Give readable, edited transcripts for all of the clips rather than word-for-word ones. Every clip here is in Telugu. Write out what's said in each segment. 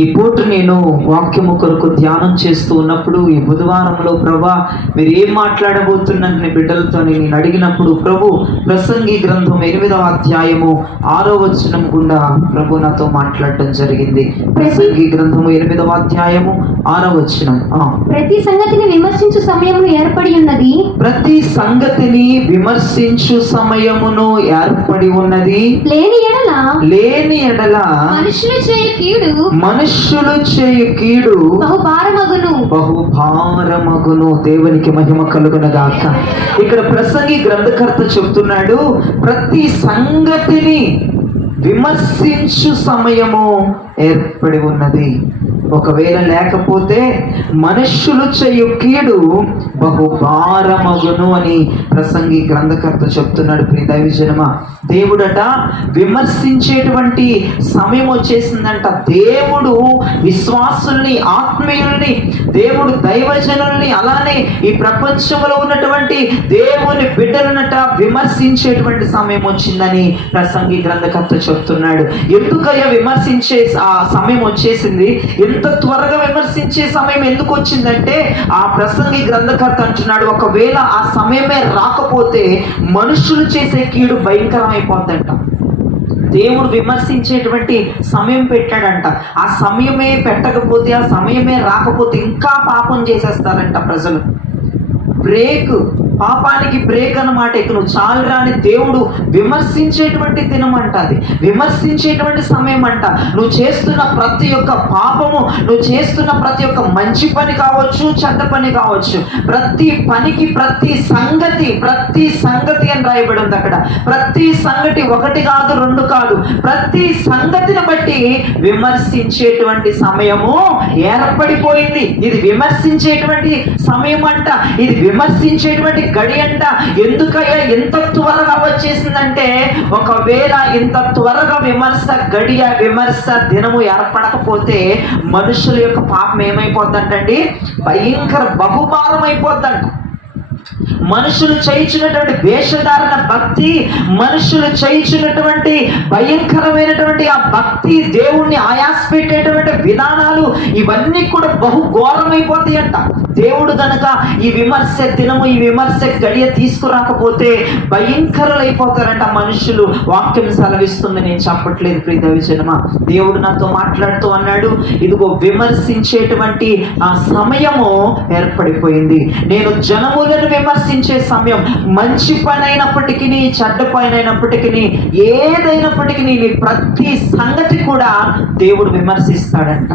ఈ పూట నేను వాక్యము కొరకు ధ్యానం చేస్తూ ఉన్నప్పుడు ఈ బుధవారంలో ప్రభా మీరు ఏం మాట్లాడబోతున్నారు నీ బిడ్డలతో నేను అడిగినప్పుడు ప్రభు ప్రసంగి గ్రంథం 8వ అధ్యాయము 6వ వచనం గుండా ప్రభు నాతో మాట్లాడటం జరిగింది. ప్రసంగి గ్రంథము 8వ అధ్యాయము 6వ వచనం. ప్రతి సంగతిని విమర్శించు సమయమును ఏర్పడి ఉన్నది. ప్రతి సంగతిని విమర్శించు సమయమును ఏర్పడి ఉన్నది. లేని ఎడల మనుష్యులు చేయు కీడు బహుభారమగును. దేవునికి మహిమ కలుగునగాక. ఇక్కడ ప్రసంగి గ్రంథకర్త చెప్తున్నాడు, ప్రతి సంగతిని విమర్శించు సమయము ఏర్పడి ఉన్నది. ఒకవేళ లేకపోతే మనుష్యులు చేయు కీడు బహుభారమగును అని ప్రసంగి గ్రంథకర్త చెప్తున్నాడు. ప్రియ దైవజనమా, దేవుడట విమర్శించేటువంటి సమయం వచ్చేసిందంట. దేవుడు విశ్వాసుల్ని, ఆత్మీయుల్ని, దేవుడు దైవజనుల్ని, అలానే ఈ ప్రపంచంలో ఉన్నటువంటి దేవుని బిడ్డలనట విమర్శించేటువంటి సమయం వచ్చిందని ప్రసంగి గ్రంథకర్త చెప్తున్నాడు. ఎందుకయ్యా విమర్శించే ఆ సమయం వచ్చేసింది? ఎంత త్వరగా విమర్శించే సమయం ఎందుకు వచ్చిందంటే ఆ ప్రసంగి గ్రంథకర్త అంటున్నాడు, ఒకవేళ ఆ సమయమే రాకపోతే మనుషులు చేసే కీడు భయంకరమైపోద్దంట. దేవుడు విమర్శించేటువంటి సమయం పెట్టాడంట. ఆ సమయమే పెట్టకపోతే, ఆ సమయమే రాకపోతే ఇంకా పాపం చేసేస్తారంట ప్రజలు. బ్రేక్, పాపానికి బ్రేక్ అన్నమాట. ఇక నువ్వు చాలు రాని దేవుడు విమర్శించేటువంటి దినం అంట, అది విమర్శించేటువంటి సమయం అంట. నువ్వు చేస్తున్న ప్రతి ఒక్క పాపము, నువ్వు చేస్తున్న ప్రతి ఒక్క మంచి పని కావచ్చు, చెడ్డ పని కావచ్చు, ప్రతి పనికి ప్రతి సంగతి అని రాయబడి ఉంది అక్కడ. ప్రతి సంగతి, ఒకటి కాదు, రెండు కాదు, ప్రతి సంగతిని బట్టి విమర్శించేటువంటి సమయము ఏర్పడిపోయింది. ఇది విమర్శించేటువంటి సమయం అంట, ఇది విమర్శించేటువంటి గడి అంట. ఎందుకయ్యా ఇంత త్వరగా వచ్చేసిందంటే, ఒకవేళ ఇంత త్వరగా విమర్శ గడియ, విమర్శ దినము ఏర్పడకపోతే మనుషుల యొక్క పాపం ఏమైపోద్దంటండి? భయంకర బహుభారం అయిపోద్దంట. మనుషులు చేయించినటువంటి వేషధారణ భక్తి, మనుషులు చేయించినటువంటి భయంకరమైనటువంటి ఆ భక్తి, దేవుణ్ణి ఆయాస పెట్టేటువంటి విధానాలు, ఇవన్నీ కూడా బహు ఘోరమైపోతాయంట. దేవుడు గనక ఈ విమర్శ దినము, ఈ విమర్శ గడియ తీసుకురాకపోతే భయంకరులైపోతారంట మనుషులు. వాక్యం సెలవిస్తుంది, నేను చెప్పట్లేదు ప్రియ దైవజనమా. దేవుడు నాతో మాట్లాడుతూ అన్నాడు, ఇదిగో విమర్శించేటువంటి ఆ సమయము ఏర్పడిపోయింది. నేను జనములను విమర్శించే సమయం, మంచి పని అయినప్పటికీ, చెడ్డ పని అయినప్పటికీ, ఏదైనప్పటికీ ప్రతి సంగతి కూడా దేవుడు విమర్శిస్తాడంట.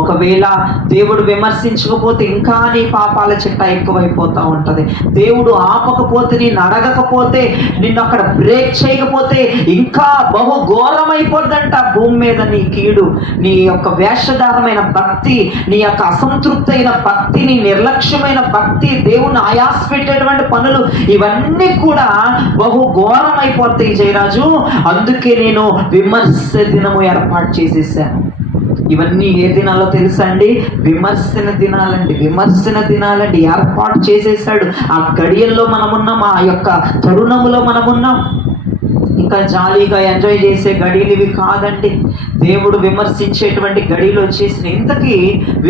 ఒకవేళ దేవుడు విమర్శించకపోతే ఇంకా నీ పాపాల చిట్ట ఎక్కువైపోతూ ఉంటుంది. దేవుడు ఆపకపోతే, నేను అడగకపోతే, నిన్ను అక్కడ బ్రేక్ చేయకపోతే ఇంకా బహు ఘోరమైపోద్దంట భూమి మీద నీ కీడు. నీ యొక్క వేషధారమైన భక్తి, నీ యొక్క అసంతృప్తి అయిన భక్తి, నీ నిర్లక్ష్యమైన భక్తి, దేవుని ఆయాస పెట్టేటువంటి పనులు, ఇవన్నీ కూడా బహు ఘోరమైపోతాయి జయరాజు. అందుకే నేను విమర్శ దినము ఏర్పాటు చేసేసాను. ఇవన్నీ ఏ దినాల్లో తెలుసా అండి? విమర్శన దినాలండి ఏర్పాటు చేసేసాడు. ఆ గడియల్లో మనమున్నాం, ఆ యొక్క తరుణములో మనమున్నాం. ఇంకా జాలీగా ఎంజాయ్ చేసే గడియలు ఇవి కాదండి. దేవుడు విమర్శించేటువంటి గడియలు వచ్చేసిన. ఇంతకీ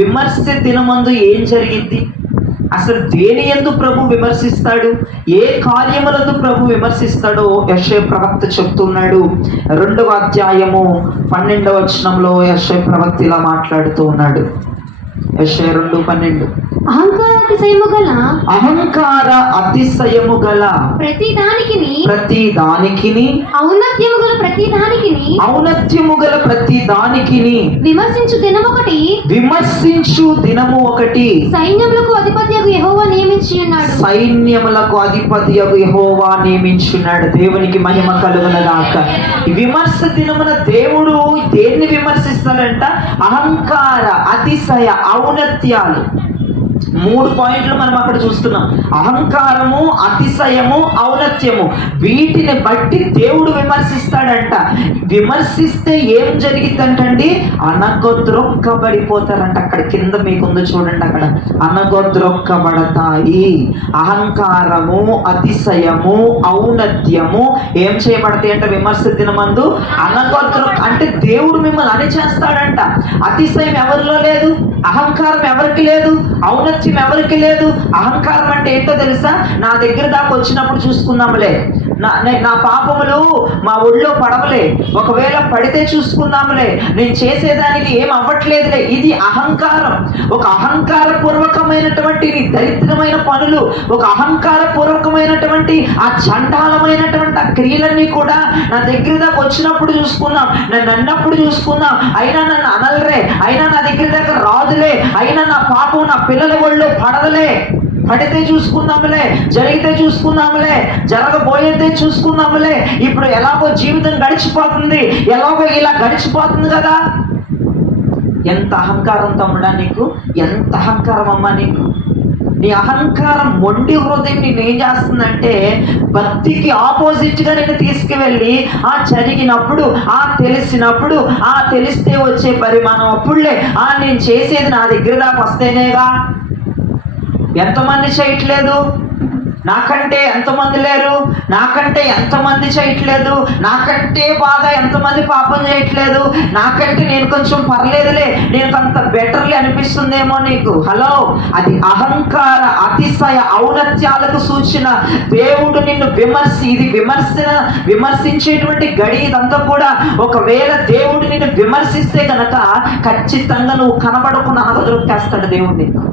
విమర్శ దినమందు ఏం జరిగింది? అసలు దేని యందు ప్రభు విమర్శిస్తాడు? ఏ కార్యములందు ప్రభు విమర్శిస్తాడో యెషయా ప్రవక్త చెప్తున్నాడు. 2వ అధ్యాయము 12వ వచనంలో యెషయా ప్రవక్త ఇలా మాట్లాడుతూ ఉన్నాడు. యెషయా 2:12. అహంకార అతిశయము గల ప్రతి దానికిని ఔన్నత్యము గల ప్రతి దానికిని విమర్శించు దినము ఒకటి సైన్యములకు అధిపతియగు యెహోవా నియమించున్నాడు. దేవునికి మహిమ కలుగునగాక. విమర్శ దినమున దేవుడు దేన్ని విమర్శిస్తాడంట? అహంకార, అతిశయ, ఔన్నత్యాలు. 3 పాయింట్లు మనం అక్కడ చూస్తున్నాం. అహంకారము, అతిశయము, ఔన్నత్యము. వీటిని బట్టి దేవుడు విమర్శిస్తాడంట. విమర్శిస్తే ఏం జరిగిద్దంటండి? అనగొద్రొక్కబడిపోతారంట. అక్కడ కింద మీకుందో చూడండి, అక్కడ అనగొద్రొక్కబడతాయి. అహంకారము, అతిశయము, ఔన్నత్యము ఏం చేయబడతాయి అంటే విమర్శ దినమందు అంటే దేవుడు మిమ్మల్ని అని చేస్తాడంట. అతిశయం ఎవరిలో లేదు, అహంకారం ఎవరికి లేదు, ఔన్నత్యం ఎవరికి లేదు. అహంకారం అంటే ఏంటో తెలుసా? నా దగ్గర దాకా వచ్చినప్పుడు చూసుకుందాంలే, నా పాపములు మా ఒళ్ళో పడవలే, ఒకవేళ పడితే చూసుకుందాంలే, నేను చేసేదానికి ఏం అవ్వట్లేదులే. ఇది అహంకారం. ఒక అహంకార పూర్వకమైనటువంటి దరిద్రమైన పనులు, ఒక అహంకార పూర్వకమైనటువంటి ఆ చండాలమైనటువంటి ఆ క్రియలన్నీ కూడా నా దగ్గర దాకా వచ్చినప్పుడు చూసుకుందాం, నన్ను అన్నప్పుడు చూసుకుందాం. అయినా నన్ను అనలరే, అయినా నా దగ్గర దగ్గర రాదులే, అయినా నా పాపం నా పిల్లల ఒళ్ళో పడదులే. పడితే చూసుకుందాంలే, జరిగితే చూసుకుందాంలే, జరగబోయేదే చూసుకుందాంలే. ఇప్పుడు ఎలాగో జీవితం గడిచిపోతుంది, ఎలాగో ఇలా గడిచిపోతుంది కదా. ఎంత అహంకారం తమ్ముడా నీకు, ఎంత అహంకారం అమ్మా నీకు. నీ అహంకారం మొండి హృదయం నేను ఏం చేస్తుందంటే భక్తికి ఆపోజిట్గా నేను తీసుకువెళ్ళి జరిగినప్పుడు తెలిసినప్పుడు తెలిస్తే వచ్చే పరిమాణం అప్పుడులే నేను చేసేది నా దగ్గర దాకా వస్తేనేగా. ఎంతమంది చేయట్లేదు? నాకంటే ఎంతమంది లేరు? నాకంటే ఎంతమంది చేయట్లేదు? నాకంటే బాగా ఎంతమంది పాపం చేయట్లేదు? నాకంటే నేను కొంచెం పర్లేదులే, నేను కొంత బెటర్లే అనిపిస్తుందేమో నీకు. హలో, అది అహంకార, అతిశయ, ఔన్నత్యాలకు సూచన. దేవుడు నిన్ను ఇది విమర్శించేటువంటి గడి ఇదంతా కూడా. ఒకవేళ దేవుడు నిన్ను విమర్శిస్తే కనుక ఖచ్చితంగా నువ్వు కనబడకుండా అనగదొరికేస్తాడు దేవుడు నిన్ను.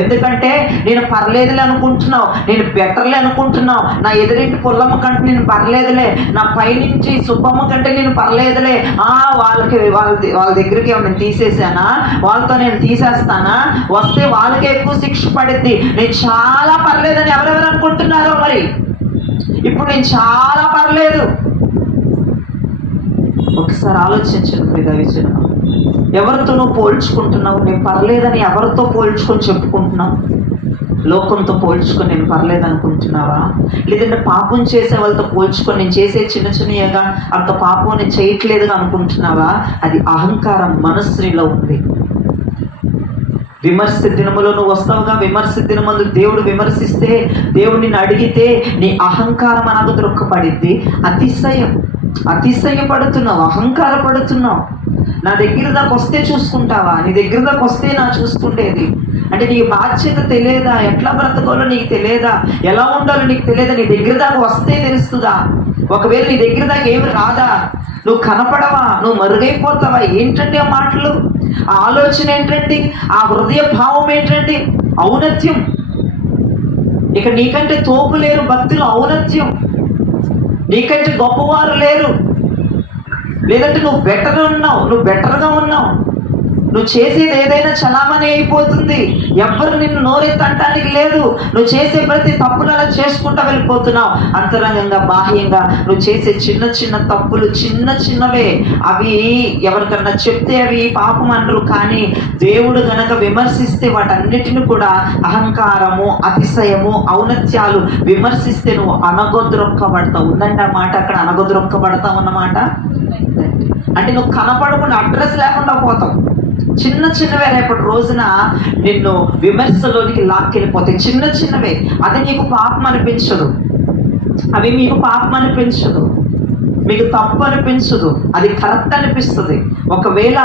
ఎందుకంటే నేను పర్లేదులే అనుకుంటున్నావు, నేను బెటర్లే అనుకుంటున్నావు. నా ఎదురింటి పుల్లమ్మ కంటే నేను పర్లేదులే, నా పైనుంచి సుబ్బమ్మ కంటే నేను పర్లేదులే. వాళ్ళ దగ్గరికి ఏమైనా తీసేసానా, వాళ్ళతో నేను తీసేస్తానా, వస్తే వాళ్ళకే ఎక్కువ శిక్ష పడుద్ది. నేను చాలా పర్లేదని ఎవరెవరు అనుకుంటున్నారో మరి. ఇప్పుడు నేను చాలా పర్లేదు. ఒకసారి ఆలోచించండి దయచేసి. ఎవరితో నువ్వు పోల్చుకుంటున్నావు? నేను పర్లేదని ఎవరితో పోల్చుకొని చెప్పుకుంటున్నావు? లోకంతో పోల్చుకొని నేను పర్లేదు అనుకుంటున్నావా? లేదంటే పాపం చేసే వాళ్ళతో పోల్చుకొని నేను చేసే చిన్న చిన్నగా అంత పాపం నేను చేయట్లేదుగా అనుకుంటున్నావా? అది అహంకారం మనస్సులో ఉంది. విమర్శ దినములో నువ్వు వస్తావుగా. విమర్శ దినమందు దేవుడు విమర్శిస్తే, దేవుడు నిన్ను అడిగితే నీ అహంకారం అనగా దొరకబడిద్ది. అతిశయపడుతున్నావు, అహంకారపడుతున్నావు. నా దగ్గర దాకా వస్తే చూసుకుంటావా? నీ దగ్గర దాకా వస్తే నా చూసుకుంటేది అంటే నీకు బాధ్యత తెలియదా? ఎట్లా బ్రతకాలో నీకు తెలియదా? ఎలా ఉండాలో నీకు తెలియదా? నీ దగ్గర దాకా వస్తే తెలుస్తుందా? ఒకవేళ నీ దగ్గర దాకా ఏమి రాదా? నువ్వు కనపడవా? నువ్వు మరుగైపోతావా? ఏంటండి ఆ మాటలు? ఆ ఆలోచన ఏంటండి? ఆ హృదయ భావం ఏంటండి? ఔన్నత్యం. ఇక నీకంటే తోపు లేరు భక్తులు. ఔన్నత్యం. నీకంటే గొప్పవారు లేరు. లేదంటే నువ్వు బెటర్గా ఉన్నావు. నువ్వు చేసేది ఏదైనా చలామణి అయిపోతుంది. ఎవ్వరు నిన్ను నోరెత్తంటానికి లేదు. నువ్వు చేసే ప్రతి తప్పులు అలా చేసుకుంటూ వెళ్ళిపోతున్నావు. అంతరంగంగా, బాహ్యంగా నువ్వు చేసే చిన్న చిన్న తప్పులు చిన్నవే. అవి ఎవరికన్నా చెప్తే అవి పాపం అంటారు. కానీ దేవుడు గనక విమర్శిస్తే వాటన్నిటిని కూడా అహంకారము, అతిశయము, ఔన్నత్యాలు విమర్శిస్తే నువ్వు అనగొద్రొక్కబడతావు. ఉందండి ఆ మాట అక్కడ, అనగొద్రొక్కబడతావు అన్నమాట. అంటే నువ్వు కనపడకుండా అడ్రస్ లేకుండా పోతావు. చిన్నవే రేపటి రోజున నిన్ను విమర్శలోనికి లాక్కెళ్ళిపోతాయి. చిన్నవే. అది నీకు పాపం అనిపించదు, అవి మీకు పాపం అనిపించదు, మీకు తప్పు అనిపించదు, అది కరెక్ట్ అనిపిస్తుంది. ఒకవేళ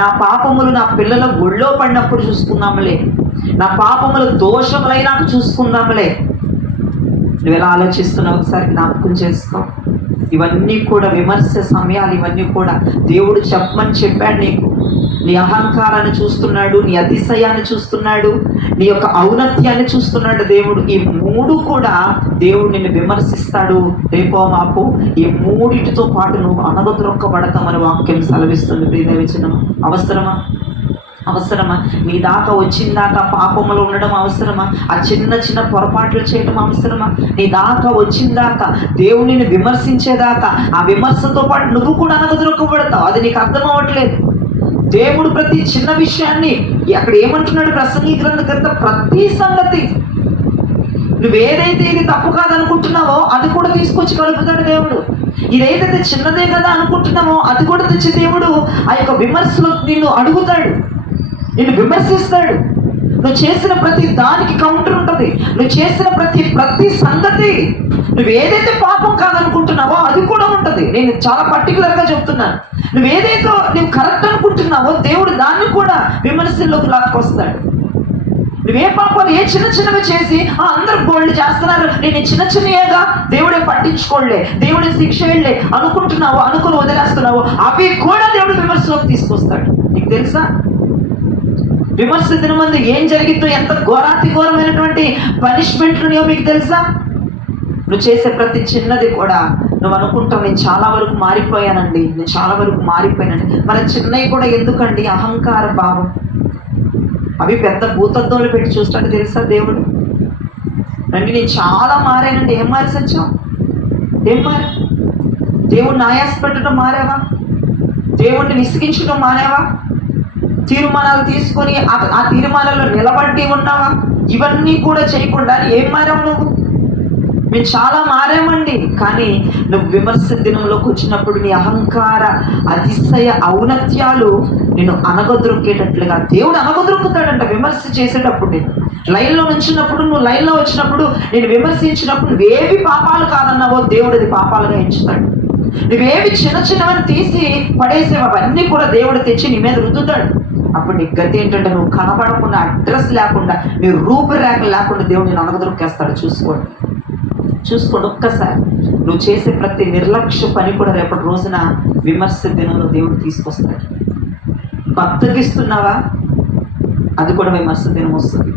నా పాపములు నా పిల్లల ఒళ్ళో పడినప్పుడు చూసుకుందాంలే, నా పాపములు దోషములైనాక చూసుకుందాంలే. నువ్వు ఎలా ఆలోచిస్తున్నావు ఒకసారి జ్ఞాపకం చేసుకో. ఇవన్నీ కూడా విమర్శ సమయాలు. ఇవన్నీ కూడా దేవుడు చెప్పాడు నీకు. నీ అహంకారాన్ని చూస్తున్నాడు, నీ అతిశయాన్ని చూస్తున్నాడు, నీ యొక్క ఔన్నత్యాన్ని చూస్తున్నాడు దేవుడు. ఈ 3 కూడా దేవుడు నిన్ను విమర్శిస్తాడు. రేపో మాపు ఈ 3టితో పాటు నువ్వు అనగదొరక్కబడతామని వాక్యం సెలవిస్తుంది. ప్రియదైవజనం అవసరమా? నీ దాకా వచ్చిందాకా పాపములో ఉండడం అవసరమా? ఆ చిన్న పొరపాట్లు చేయడం అవసరమా? నీ దాకా వచ్చిందాకా దేవుడిని విమర్శించేదాకా ఆ విమర్శతో పాటు నువ్వు కూడా అనగదొరక్కబడతావు. అది నీకు అర్థం అవ్వట్లేదు. దేవుడు ప్రతి చిన్న విషయాన్ని అక్కడ ఏమంటున్నాడు ప్రసంగి గ్రంథకర్త? ప్రతి సంగతి నువ్వేదైతే ఇది తప్పు కాదనుకుంటున్నావో అది కూడా తీసుకొచ్చి కలుపుతాడు దేవుడు. ఇదేదైతే చిన్నదే కదా అనుకుంటున్నావో అది కూడా తెచ్చి దేవుడు ఆ యొక్క విమర్శలో నిన్ను అడుగుతాడు, నిన్ను విమర్శిస్తాడు. నువ్వు చేసిన ప్రతి దానికి కౌంటర్ ఉంటుంది. నువ్వు చేసిన ప్రతి సంగతి, నువ్వు ఏదైతే పాపం కాదనుకుంటున్నావో అది కూడా ఉంటుంది. నేను చాలా పర్టికులర్గా చెప్తున్నాను. నువ్వు కరెక్ట్ అనుకుంటున్నావో దేవుడు దాన్ని కూడా విమర్శల్లోకి లాక్కొస్తాడు. నువ్వే పాపాలు ఏ చిన్నవి చేసి అందరు గోల్డ్ చేస్తున్నారు, నేను చిన్నయేగా దేవుడే పట్టించుకోలే, దేవుడే శిక్ష వెళ్ళే అనుకుంటున్నావు, అనుకుని వదిలేస్తున్నావు, అవి కూడా దేవుడు విమర్శలోకి తీసుకొస్తాడు. నీకు తెలుసా విమర్శ దినమందు ఏం జరిగిందో, ఎంత ఘోరమైనటువంటి పనిష్మెంట్లు మీకు తెలుసా? నువ్వు చేసే ప్రతి చిన్నది కూడా నువ్వు అనుకుంటావు నేను చాలా వరకు మారిపోయానండి, నేను చాలా వరకు మారిపోయానండి. మన చిన్నవి కూడా ఎందుకండి? అహంకార భావం. అవి పెద్ద భూతత్వంలో పెట్టి చూస్తాడు తెలుసా దేవుడు. రండి నేను చాలా మారానండి. ఏం మారి సత్యం? ఏం మారా? దేవుడిని ఆయాస పెట్టడం మారావా? దేవుడిని విసిగించడం మారావా? తీర్మానాలు తీసుకొని ఆ తీర్మానాల్లో నిలబడి ఉన్నావా? ఇవన్నీ కూడా చేయకుండా ఏం మారావు నువ్వు? మేము చాలా మారామండి. కానీ నువ్వు విమర్శ దినంలోకి వచ్చినప్పుడు నీ అహంకార అతిశయ ఔన్నత్యాలు నేను అనగదొరికేటట్లుగా దేవుడు అనగదొరుకుతాడంట. విమర్శ చేసేటప్పుడు నేను లైన్లో నుంచినప్పుడు, నువ్వు లైన్లో వచ్చినప్పుడు, నేను విమర్శించినప్పుడు నువ్వేవి పాపాలు కాదన్నావో దేవుడు అది పాపాలుగా ఎంచుతాడు. నువ్వేవి చిన్నవని తీసి పడేసేవో అవన్నీ కూడా దేవుడు తెచ్చి నీ మీద రుద్దుతాడు. అప్పుడు నీ గతి ఏంటంటే నువ్వు కనబడకుండా, అడ్రస్ లేకుండా, నీ రూపురేఖ లేకుండా దేవుడు నేను అనగదొరికేస్తాడు. చూసుకోండి ఒక్కసారి. నువ్వు చేసే ప్రతి నిర్లక్ష్య పని కూడా రేపటి రోజున విమర్శ దినంలో దేవుడు తీసుకొస్తాడు. బద్దకిస్తున్నావా? అది కూడా విమర్శ దినం వస్తుంది.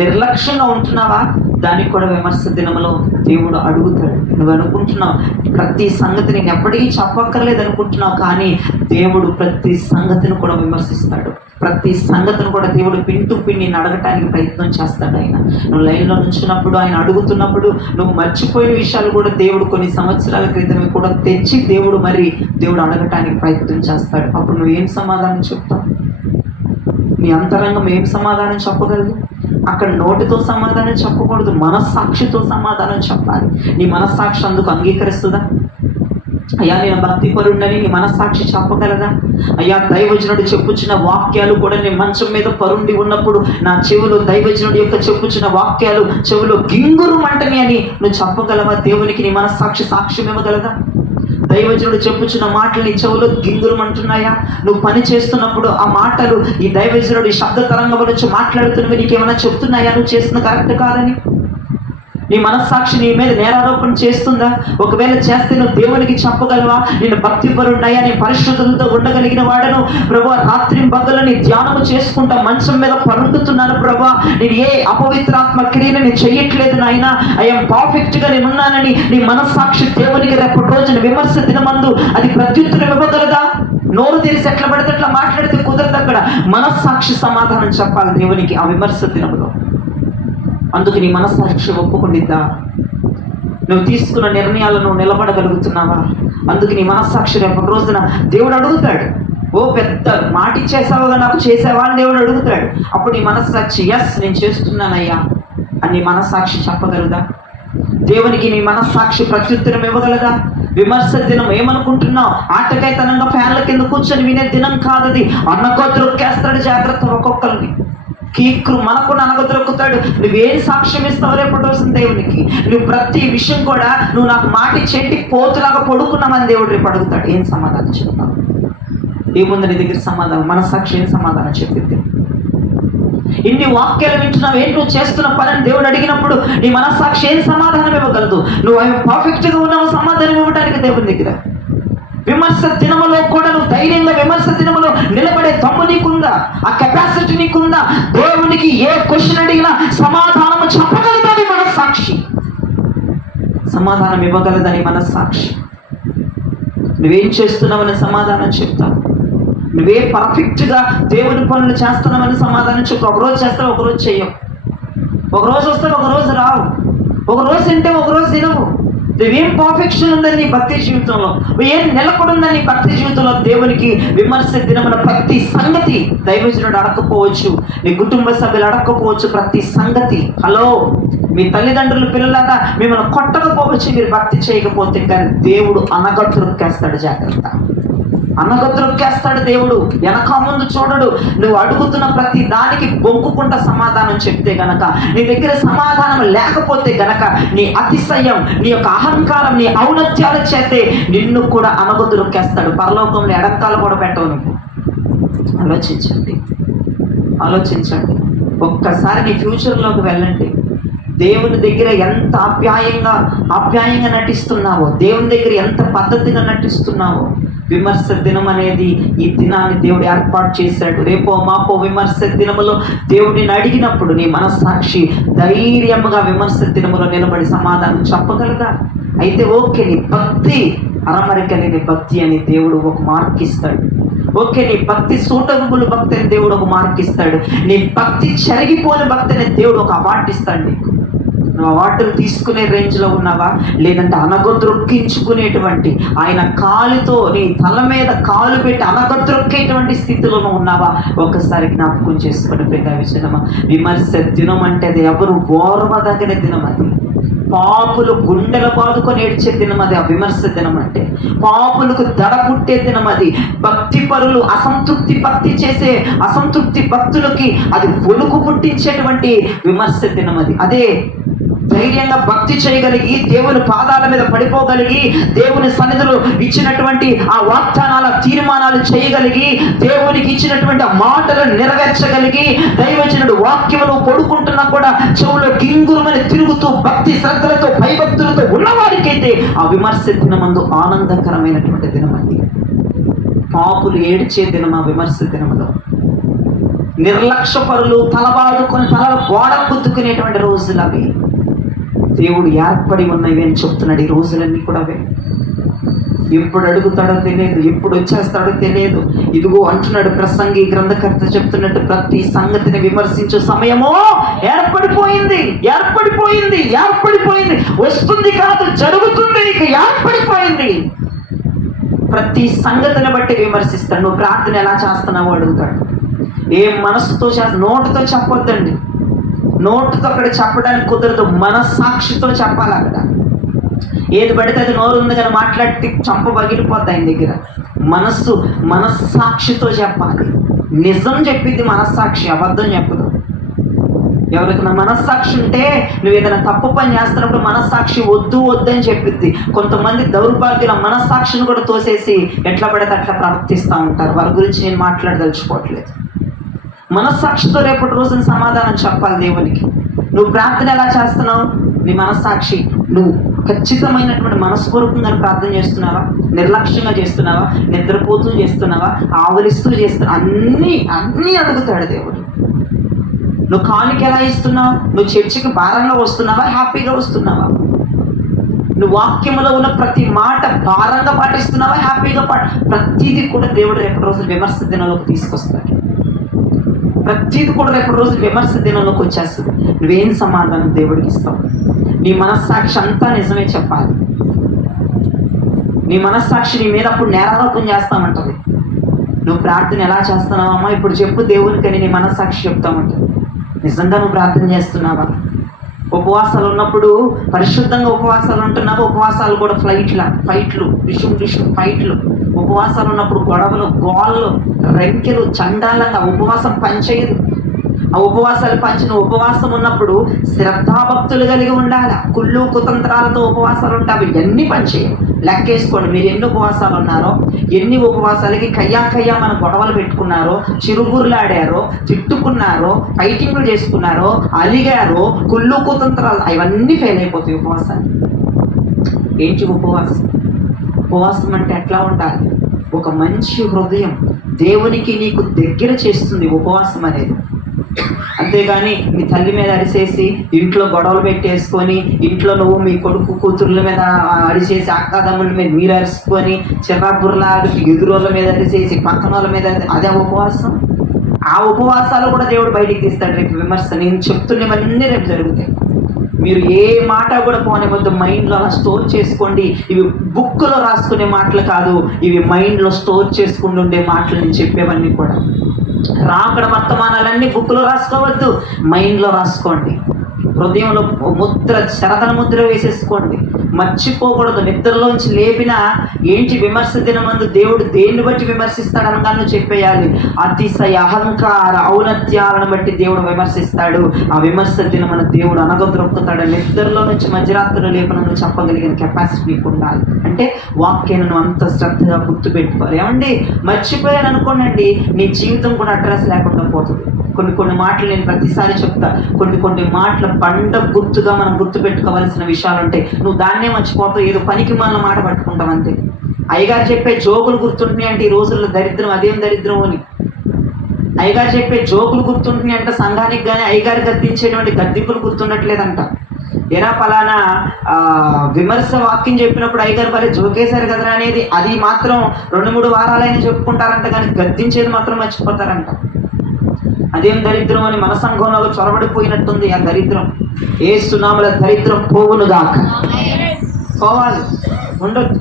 నిర్లక్ష్యంగా ఉంటున్నావా? దానికి కూడా విమర్శ దినంలో దేవుడు అడుగుతాడు. నువ్వు అనుకుంటున్నావు ప్రతి సంగతి నేను ఎప్పటికీ చెప్పక్కర్లేదు అనుకుంటున్నావు, కానీ దేవుడు ప్రతి సంగతిని కూడా విమర్శిస్తాడు. ప్రతి సంగతిని కూడా దేవుడు పిండి అడగటానికి ప్రయత్నం చేస్తాడు. ఆయన నువ్వు లైన్లో నుంచినప్పుడు, ఆయన అడుగుతున్నప్పుడు నువ్వు మర్చిపోయిన విషయాలు కూడా దేవుడు కొన్ని సంవత్సరాల క్రితం కూడా తెచ్చి దేవుడు అడగటానికి ప్రయత్నం చేస్తాడు. అప్పుడు నువ్వు ఏం సమాధానం చెప్తావు? నీ అంతరంగం ఏం సమాధానం చెప్పగలదు? అక్కడ నోటితో సమాధానం చెప్పకూడదు, మనస్సాక్షితో సమాధానం చెప్పాలి. నీ మనస్సాక్షి అందుకు అంగీకరిస్తుందా? అయ్యా నేను భక్తిపరుడని నీ మనస్సాక్షి చెప్పగలదా? అయ్యా దైవజనుడు చెప్పుచున్న వాక్యాలు కూడా నీ మంచం మీద పరుండి ఉన్నప్పుడు నా చెవులో దైవజనుడి యొక్క చెప్పుచున్న వాక్యాలు చెవులో గింగురుమంటని అని నువ్వు చెప్పగలవా? దేవునికి నీ మనస్సాక్షి సాక్ష్యం ఇవ్వగలదా? దైవజనుడు చెప్పుచున్న మాటలు నీ చెవులో గింగురుమంటున్నాయా? నువ్వు పని చేస్తున్నప్పుడు ఆ మాటలు ఈ దైవజనుడు ఈ శబ్ద తరంగం నుంచి మాట్లాడుతున్నవి నీకేమైనా చెప్తున్నాయా నువ్వు చేస్తున్న కరెక్ట్ కాదని? నీ మనస్సాక్షి నీ మీద నేరారోపణ చేస్తుందా? ఒకవేళ చేస్తే నువ్వు దేవునికి చెప్పగలవా? నేను భక్తిపరుడయ్యా, నేను పరిశుద్ధులతో ఉండగలిగిన వాడను ప్రభువా, రాత్రి పగలని ధ్యానము చేసుకుంటా మంచం మీద పరుండుతున్నాను ప్రభువా, నేను ఏ అపవిత్రాత్మ క్రియను నేను చెయ్యట్లేదు నాయన, ఐఎమ్ పర్ఫెక్ట్ గా నేను ఉన్నానని నీ మనస్సాక్షి దేవునికి రేపటి రోజున విమర్శ దినమందు అది ప్రత్యుత్తరం ఇవ్వగలదా? నోరు తెరిసి ఎట్లా పడితే అట్లా మాట్లాడితే కుదరదు. అక్కడ మనస్సాక్షి సమాధానం చెప్పాలి దేవునికి ఆ విమర్శ దినంలో. అందుకు నీ మనస్సాక్షి ఒప్పుకుండిద్దా? నువ్వు తీసుకున్న నిర్ణయాలను నిలబడగలుగుతున్నావా? అందుకు నీ మనస్సాక్షి రేపటి రోజున దేవుడు అడుగుతాడు. ఓ పెద్ద మాట ఇచ్చేసావుగా నాకు, చేసావా అని దేవుడు అడుగుతాడు. అప్పుడు నీ మనస్సాక్షి ఎస్ నేను చేస్తున్నానయ్యా అని నీ మనస్సాక్షి చెప్పగలదా? దేవునికి నీ మనస్సాక్షి ప్రత్యుత్తరం ఇవ్వగలదా? విమర్శ దినం ఏమనుకుంటున్నావు? ఆటకైతనంగా ఫ్యాన్ల కింద కూర్చొని వినే దినం కాదది. అన్నకొద్దురొక్కేస్తాడు. జాగ్రత్త, ఒక్కొక్కరిని కీక్కు మనకు అనగదొరుకుతాడు. నువ్వేం సాక్ష్యం ఇస్తావు రేపటి రోజున దేవునికి? నువ్వు ప్రతి విషయం కూడా నువ్వు నాకు మాట చేతి పోతులాగా పడుకున్నామని దేవుడు రేపు అడుగుతాడు. ఏం సమాధానం చెప్తావు? ఏముంది నీ దగ్గర సమాధానం? మనస్సాక్షి ఏం సమాధానం చెప్పింది? ఇన్ని వాక్యాలు వింటున్నావు, ఏంటి నువ్వు చేస్తున్న పని దేవుడు అడిగినప్పుడు నీ మనస్సాక్షి ఏం సమాధానం ఇవ్వగలదు? నువ్వు పర్ఫెక్ట్ గా ఉన్నావు సమాధానం ఇవ్వడానికి దేవుని దగ్గర. విమర్శ దినములో కూడా నువ్వు ధైర్యంగా విమర్శ దినములో నిలబడే దమ్ము నీకుందా? ఆ కెపాసిటీ నీకుందా? దేవునికి ఏ క్వశ్చన్ అడిగినా సమాధానం చెప్పగలదని మనస్సాక్షి, సమాధానం ఇవ్వగలదని మనస్సాక్షి. నువ్వేం చేస్తున్నావని సమాధానం చెప్తావు. నువ్వే పర్ఫెక్ట్గా దేవుని పనులు చేస్తున్నావని సమాధానం చెప్తావు. ఒకరోజు చేస్తావు, ఒకరోజు చెయ్యవు. ఒకరోజు వస్తావు, ఒకరోజు రావు. ఒకరోజు తింటే ఒకరోజు తినవు. ఏం పర్ఫెక్షన్ ఉందని నీ భక్తి జీవితంలో, ఏం నెలకొడుందని నీ భక్తి జీవితంలో దేవునికి విమర్శ దినమున ప్రతి సంగతి దైవజనుడు అడగకపోవచ్చు, నీ కుటుంబ సభ్యులు అడగకపోవచ్చు. ప్రతి సంగతి, హలో, మీ తల్లిదండ్రులు పిల్లలాగా మిమ్మల్ని కొట్టకపోవచ్చు మీరు భక్తి చేయకపోతే, కానీ దేవుడు అనగద్రొక్కేస్తాడు. జాగ్రత్త, అనగద్రొక్కేస్తాడు దేవుడు. వెనక ముందు చూడడు. నువ్వు అడుగుతున్న ప్రతి దానికి బొంకుకుంటా సమాధానం చెప్తే గనక, నీ దగ్గర సమాధానం లేకపోతే గనక, నీ అతిశయం, నీ యొక్క అహంకారం, నీ ఔన్నత్యాల చేతే నిన్ను కూడా అనగద్రొక్కేస్తాడు. పరలోకంలో ఎడక్కాలు కూడా పెట్టవు నువ్వు. ఆలోచించండి, ఆలోచించండి. ఒక్కసారి నీ ఫ్యూచర్లోకి వెళ్ళండి. దేవుని దగ్గర ఎంత ఆప్యాయంగా నటిస్తున్నావో, దేవుని దగ్గర ఎంత పద్ధతిగా నటిస్తున్నావో. విమర్శ దినం అనేది ఈ దినాన్ని దేవుడు ఏర్పాటు చేశాడు. రేపో మాపో విమర్శ దినములో దేవుడిని అడిగినప్పుడు నీ మనస్సాక్షి ధైర్యంగా విమర్శ దినములో నిలబడి సమాధానం చెప్పగలగా? అయితే ఓకే, నీ భక్తి అరమరిక లేని భక్తి అని దేవుడు ఒక మార్క్ ఇస్తాడు. ఓకే, నీ భక్తి సూటబుల్ భక్తి అని దేవుడు ఒక మార్క్ ఇస్తాడు. నీ భక్తి చెరిగిపోని భక్తి అని దేవుడు ఒక అవార్డు ఇస్తాడు నీకు. నువ్వు అవార్డులు తీసుకునే రేంజ్లో ఉన్నావా, లేదంటే అనగద్రొక్కించుకునేటువంటి, ఆయన కాలుతో నీ తల మీద కాలు పెట్టి అనగద్రొక్కేటువంటి స్థితిలో ఉన్నావా? ఒక్కసారి జ్ఞాపకం చేసుకుని ప్రియా విషయమా, విమర్శ దినం అంటే అది ఎవరు ఓర్వదగిన దినం. అది పాపులు గుండెల బాదుకొని ఏడ్చే దినం అది. ఆ విమర్శ దినం అంటే పాపులకు దడ పుట్టే దినం అది. భక్తి పరులు అసంతృప్తి భక్తులకి అది ఒలుకు పుట్టించేటువంటి విమర్శ దినం అది. అదే ధైర్యంగా భక్తి చేయగలిగి, దేవుని పాదాల మీద పడిపోగలిగి, దేవుని సన్నిధిలో ఇచ్చినటువంటి ఆ వాగ్దానాల తీర్మానాలు చేయగలిగి, దేవునికి ఇచ్చినటువంటి ఆ మాటలను నెరవేర్చగలిగి, దైవజనుడు వాక్యమును పడుకుంటున్నా కూడా చెవులో గింగురుమని తిరుగుతూ భక్తి శ్రద్ధలతో భయభక్తులతో ఉన్నవారికైతే ఆ విమర్శ దినమందు ఆనందకరమైనటువంటి దినం అండి. పాపులు ఏడ్చే దినం ఆ విమర్శ దినములో. నిర్లక్ష్య పరులు తలబాదుకొని తల గోడ కుద్దుకునేటువంటి రోజులు అవి. దేవుడు ఏర్పడి ఉన్నవి అని చెప్తున్నాడు. ఈ రోజులన్నీ కూడా అవే. ఎప్పుడు అడుగుతాడో తెలియదు, ఎప్పుడు వచ్చేస్తాడో తెలియదు. ఇదిగో అంటున్నాడు ప్రసంగి గ్రంథకర్త చెప్తున్నట్టు, ప్రతి సంగతిని విమర్శించే సమయము ఏర్పడిపోయింది. వస్తుంది కాదు, జరుగుతుంది, ఇక ఏర్పడిపోయింది. ప్రతి సంగతిని బట్టి విమర్శిస్తాడు. నువ్వు ప్రార్థన ఎలా చేస్తున్నావో అడుగుతాడు. ఏ మనసుతో నోటుతో చెప్పొద్దండి. నోటుతో అక్కడ చెప్పడానికి కుదరదు, మనస్సాక్షితో చెప్పాలి. అక్కడ ఏది పడితే అది నోరు ఉంది కానీ మాట్లాడితే చంప పగిలిపోద్ది ఆయన దగ్గర. మనస్సాక్షితో చెప్పాలి. నిజం చెప్పింది మనస్సాక్షి, అబద్ధం చెప్పదు. ఎవరికైనా మనస్సాక్షి ఉంటే, నువ్వు ఏదైనా తప్పు పని చేస్తున్నప్పుడు మనస్సాక్షి వద్దు అని చెప్పిద్ది. కొంతమంది దౌర్భాగ్యుల మనస్సాక్షిని కూడా తోసేసి ఎట్లా పడితే అట్లా ప్రవర్తిస్తూ ఉంటారు. వారి గురించి నేను మాట్లాడదలుచుకోవట్లేదు. మనస్సాక్షితో రేపటి రోజున సమాధానం చెప్పాలి దేవునికి. నువ్వు ప్రార్థన ఎలా చేస్తున్నావు? నీ మనస్సాక్షి, నువ్వు ఖచ్చితమైనటువంటి మనస్పూర్వకంగా ప్రార్థన చేస్తున్నావా, నిర్లక్ష్యంగా చేస్తున్నావా, నిద్రపోతూ చేస్తున్నావా, ఆవలిస్తూ చేస్తున్నావా? అన్నీ అడుగుతాడు దేవుడు. నువ్వు కానుక ఎలా ఇస్తున్నావు? నువ్వు చర్చికి భారంగా వస్తున్నావా, హ్యాపీగా వస్తున్నావా? నువ్వు వాక్యములో ఉన్న ప్రతి మాట భారంగా పాటిస్తున్నావా, హ్యాపీగా ప్రతిదీ కూడా దేవుడు రేపటి రోజు విమర్శ దినంలోకి తీసుకొస్తాడు. ప్రతిదీ కూడా రేపటి రోజు విమర్శ దినంలోకి వచ్చేస్తుంది. నువ్వేం సమాధానం దేవుడికి ఇస్తావు? నీ మనస్సాక్షి అంతా నిజమే చెప్పాలి. నీ మనస్సాక్షి నీ మీద అప్పుడు నేరారోపణ చేస్తామంటది. నువ్వు ప్రార్థన ఎలా చేస్తున్నావమ్మా ఇప్పుడు చెప్పు దేవునికని నీ మనస్సాక్షి చెప్తామంటది. నిజంగా నువ్వు ప్రార్థన చేస్తున్నావా? ఉపవాసాలు ఉన్నప్పుడు పరిశుద్ధంగా ఉపవాసాలు ఉంటున్నావా? ఉపవాసాలు కూడా ఫైట్లు ఫైట్లు. ఉపవాసాలు ఉన్నప్పుడు గొడవలు, గోళ్ళు, రెంకెలు, చండాలంగా ఉపవాసం పనిచేయదు. ఆ ఉపవాసాలు పంచిన ఉపవాసం ఉన్నప్పుడు శ్రద్ధాభక్తులు కలిగి ఉండాలి. కుళ్ళు కుతంత్రాలతో ఉపవాసాలు ఉంటే అవి ఎన్ని పనిచేయవు. లెక్కేసుకోండి, మీరు ఎన్ని ఉపవాసాలు ఉన్నారో, ఎన్ని ఉపవాసాలకి కయ్యా మన గొడవలు పెట్టుకున్నారో, చిరుగురులాడారో, తిట్టుకున్నారో, ఫైటింగ్లు చేసుకున్నారో, అలిగారో, కుళ్ళు కుతంత్రాలు, అవన్నీ ఫెయిల్ అయిపోతాయి ఉపవాసాలు. ఏంటి ఉపవాసం అంటే ఎట్లా ఉండాలి? ఒక మంచి హృదయం దేవునికి నీకు దగ్గర చేస్తుంది ఉపవాసం అనేది. అంతేగాని మీ తల్లి మీద అరిసేసి, ఇంట్లో గొడవలు పెట్టేసుకొని, ఇంట్లో నువ్వు మీ కొడుకు కూతుర్ల మీద అరిసేసి, అక్కాదమ్ముల మీద మీరు అరుచుకొని, చిర్రాబుర్లాగా ఎదురోళ్ళ మీద అరిసేసి, పక్కన వాళ్ళ మీద, అదే ఉపవాసం. ఆ ఉపవాసాలు కూడా దేవుడు బయటికి తీస్తాడు రేపు విమర్శ. నేను చెప్తున్నవన్నీ రేపు జరుగుతాయి. మీరు ఏ మాట కూడా పోనివద్దు, మైండ్లో అలా స్టోర్ చేసుకోండి. ఇవి బుక్లో రాసుకునే మాటలు కాదు, ఇవి మైండ్లో స్టోర్ చేసుకుని ఉండే మాటలు నేను చెప్పేవన్నీ కూడా. రాకడ వర్తమానాలన్నీ బుక్లో రాసుకోవద్దు, మైండ్లో రాసుకోండి. హృదయంలో ముద్ర, శరతన ముద్ర వేసేసుకోండి. మర్చిపోకూడదు. నిద్రలోంచి లేపిన ఏంటి విమర్శ దినమందు దేవుడు దేన్ని బట్టి విమర్శిస్తాడనగా నువ్వు చెప్పేయాలి. అతిశయ, అహంకార, ఔన్నత్యాలను బట్టి దేవుడు విమర్శిస్తాడు. ఆ విమర్శ దినమన దేవుడు అనగదొరుకుతాడు. నిద్రలో నుంచి మధ్యరాత్రిలో లేపన నువ్వు చెప్పగలిగిన కెపాసిటీ నీకు ఉండాలి. అంటే వాక్యాన్ని నువ్వు అంత శ్రద్ధగా గుర్తుపెట్టుకోవాలి. ఏమండి మర్చిపోయాను అనుకోనండి, నీ జీవితం కూడా అడ్రస్ లేకుండా పోతుంది. కొన్ని మాటలు నేను ప్రతిసారి చెప్తా. కొన్ని మాటల పండ గుర్తుగా మనం గుర్తుపెట్టుకోవాల్సిన విషయాలు ఉంటాయి. నువ్వు దాన్నే మర్చిపోతావు, ఏదో పనికి మన మాట పట్టుకుంటావు అంతే. అయ్యగారు చెప్పే జోకులు గుర్తుంటున్నాయి అంటే ఈ రోజుల్లో దరిద్రం, అదేం దరిద్రం అని. అయ్యగారు చెప్పే జోకులు గుర్తుంటున్నాయి అంటే సంఘానికి కానీ అయ్యగారు గద్దించేటువంటి గద్దింపులు గుర్తుండట్లేదంట. ఎరా పలానా విమర్శ వాక్యం చెప్పినప్పుడు అయ్యగారు భలే జోకేశారు కదరా అనేది అది మాత్రం 2-3 వారాలైనా చెప్పుకుంటారంట, కానీ గద్దించేది మాత్రం మర్చిపోతారంట. అదేం దరిద్రం అని మన సంఘంలో చొరబడిపోయినట్టుంది ఆ దరిద్రం. యేసు నామములో దరిద్రం పోవును దాకా. పోవాలి, ఉండొద్దు.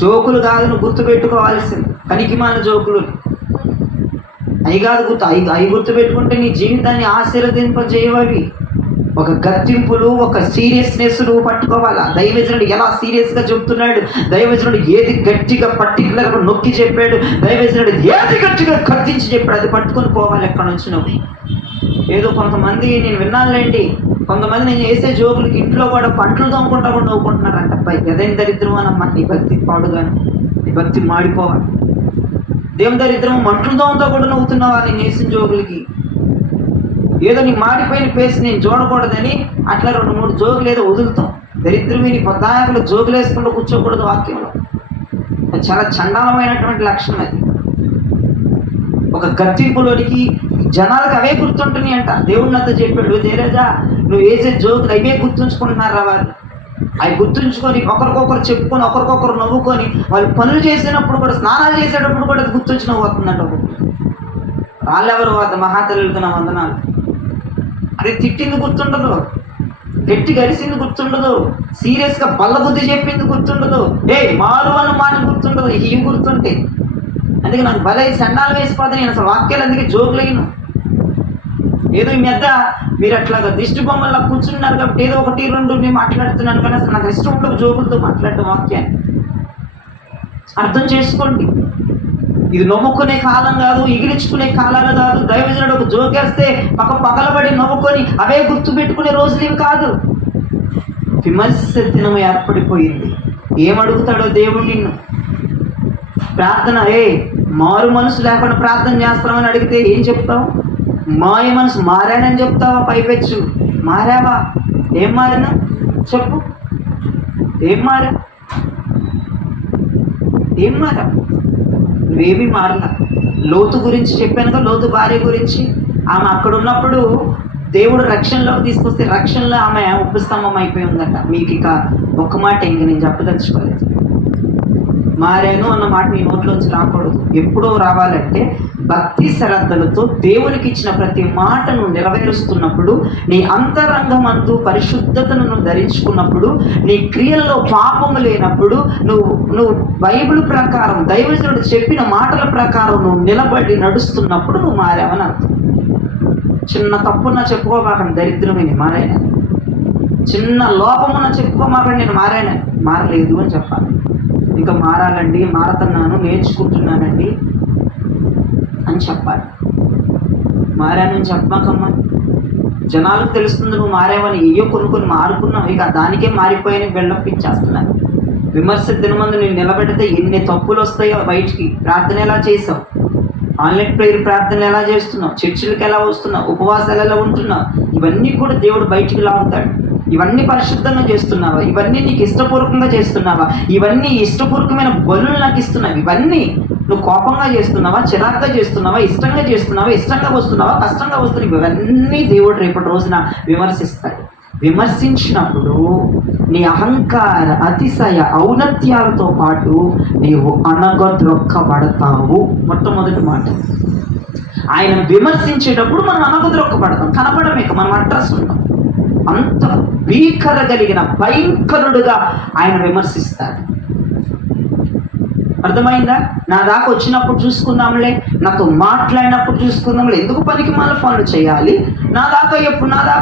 జోకులు కాదు నువ్వు గుర్తుపెట్టుకోవాల్సింది, పనికిమాలిన జోకులు అవి కాదు. అవి గుర్తుపెట్టుకుంటే నీ జీవితాన్ని ఆశీర్వదింపజేయవి. ఒక గద్దింపులు, ఒక సీరియస్నెస్ నువ్వు పట్టుకోవాలా. దైవజనుడు ఎలా సీరియస్గా చెప్తున్నాడు, దైవజనుడు ఏది గట్టిగా పర్టికులర్గా నొక్కి చెప్పాడు, దైవజనుడు ఏది గట్టిగా కత్తించి చెప్పాడు, అది పట్టుకొని పోవాలి. ఎక్కడి నుంచి నువ్వు ఏదో కొంతమంది నేను విన్నానులేండి, కొంతమంది నేను వేసే జోకులకి ఇంట్లో కూడా పంటలు తోముకుంటా కూడా నవ్వుకుంటున్నారంట. అబ్బాయి ఎదేం దరిద్రం అనమ్మా, నీ భక్తి పాడుగాను, నీ భక్తి మాడిపోవాలి. దేం దరిద్రం, మంటలు తోముతో కూడా నవ్వుతున్నావా నేను వేసిన జోకులకి? ఏదో నీ మాడిపోయిన పేసి నేను చూడకూడదని అట్లా 2-3 జోకులు ఏదో వదులుతాం. దరిద్రమే నీ పొద్దాకులు జోకులు వేసుకుంటూ కూర్చోకూడదు వాక్యంలో. అది చాలా చండాలమైనటువంటి లక్షణం. అది ఒక గద్దింపులోనికి జనాలకు అవే గుర్తుంటున్నాయి అంట. దేవుడు నాతో చెప్పాడు, దేరాజా నువ్వు వేసే జోకులు అవే గుర్తుంచుకుంటున్నారా వారు. అవి గుర్తుంచుకొని ఒకరికొకరు చెప్పుకొని ఒకరికొకరు నవ్వుకొని వాళ్ళు పనులు చేసినప్పుడు కూడా, స్నానాలు చేసేటప్పుడు కూడా అది గుర్తుంచి నవ్వు వస్తుందంట. వాళ్ళెవరు అది మహాతల్లులకు నా వందనాలు. అదే తిట్టింది గుర్తుండదు, గట్టి గరిసింది గుర్తుండదు, సీరియస్గా బల్లబుద్ధి చెప్పింది గుర్తుండదు, మారు అన్న మాట గుర్తుండదు. ఇవి గుర్తుంటే అందుకే నాకు భలే చండాలు వేసిపోతే నేను అసలు వాక్యాలు అందుకే జోకులేను. ఏదో ఈ మధ్య మీరు అట్లాగా దిష్టి బొమ్మల్లా కూర్చున్నారు కాబట్టి ఏదో 1-2 నేను మాట్లాడుతున్నాను, కానీ అసలు నాకు ఇష్టం ఉండదు జోకులతో మాట్లాడటం. వాక్యాన్ని అర్థం చేసుకోండి. ఇది నవ్వుకునే కాలం కాదు, ఎగిరించుకునే కాలాలు కాదు. దైవజనుడు ఒక జోకేస్తే పగలబడి నవ్వుకొని అవే గుర్తు పెట్టుకునే రోజులు ఇవి కాదు. విమర్శ దినం ఏర్పడిపోయింది. ఏమడుగుతాడో దేవుడు నిన్ను? ప్రార్థన, మారు మనసు లేకుండా ప్రార్థన చేస్తామని అడిగితే ఏం చెప్తావు? మాయ మనసు మారానని చెప్తావా? పైపెచ్చు మారావా? ఏం మారినా చెప్పు. ఏం మారా? నువ్వేమీ మారలా. లోతు గురించి చెప్పాను కదా, లోతు భార్య గురించి. ఆమె అక్కడ ఉన్నప్పుడు దేవుడు రక్షణలోకి తీసుకొస్తే రక్షణలో ఆమె ఉపస్తంభం అయిపోయి ఉందట. మీకు ఇక ఒక్క మాట ఇంక నేను చెప్పదలుచుకోలేదు. మారాను అన్న మాట నీ నోట్లోంచి రాకూడదు. ఎప్పుడో రావాలంటే భక్తి శ్రద్ధలతో దేవునికి ఇచ్చిన ప్రతి మాటను నెరవేరుస్తున్నప్పుడు, నీ అంతరంగమందు పరిశుద్ధతను నువ్వు ధరించుకున్నప్పుడు, నీ క్రియలలో పాపము లేనప్పుడు, నువ్వు బైబిల్ ప్రకారం దైవజనుడు చెప్పిన మాటల ప్రకారం నువ్వు నిలబడి నడుస్తున్నప్పుడు నువ్వు మారావని అర్థం. చిన్న తప్పున్నా చెప్పుకోమాకండి దరిద్రమని మారాయన, చిన్న లోపమున్నా చెప్పుకోమాకండి నేను మారలేదు అని చెప్పాలి. ఇంకా మారాలండి, మారుతున్నాను, నేర్చుకుంటున్నానండి అని చెప్పాలి. మారానని చెప్పమాకమ్మా. జనాలకు తెలుస్తుంది నువ్వు మారావని. ఏయో కొన్ని మారుకున్నావు, ఇక దానికే మారిపోయాని బిల్డప్ ఇచ్చేస్తున్నారు. విమర్శ దినమందు నేను నిలబెడితే ఎన్ని తప్పులు వస్తాయో బయటికి. ప్రార్థన ఎలా చేసావు, ఆన్లైన్ ప్రేయర్ ప్రార్థనలు ఎలా చేస్తున్నావు, చర్చిలకు ఎలా వస్తున్నావు, ఉపవాసాలు ఎలా ఉంటున్నావు, ఇవన్నీ కూడా దేవుడు బయటికి లాగుతాడు. ఇవన్నీ పరిశుద్ధంగా చేస్తున్నావా? ఇవన్నీ నీకు ఇష్టపూర్వకంగా చేస్తున్నావా? ఇవన్నీ ఇష్టపూర్వకమైన బలులు నాకు ఇస్తున్నావు? ఇవన్నీ నువ్వు కోపంగా చేస్తున్నావా, చిరాగ్గా చేస్తున్నావా, ఇష్టంగా చేస్తున్నావా, ఇష్టంగా వస్తున్నావా, కష్టంగా వస్తున్నావు? ఇవన్నీ దేవుడు రేపటి రోజున విమర్శిస్తాడు. విమర్శించినప్పుడు నీ అహంకార, అతిశయ, ఔన్నత్యాలతో పాటు నీవు అనగద్రొక్కబడతావు. మొట్టమొదటి మాట. ఆయన విమర్శించేటప్పుడు మనం అనగద్రొక్కబడతాం. కనపడమే, మనం అడ్రస్ ఉంటాం. అంత భీకర కలిగిన భయంకరుడుగా ఆయన విమర్శిస్తాడు. అర్థమైందా? నా దాకా వచ్చినప్పుడు చూసుకుందాంలే, నాతో మాట్లాడినప్పుడు చూసుకుందాంలే, ఎందుకు పనికి మళ్ళీ పనులు చేయాలి? నా దాకా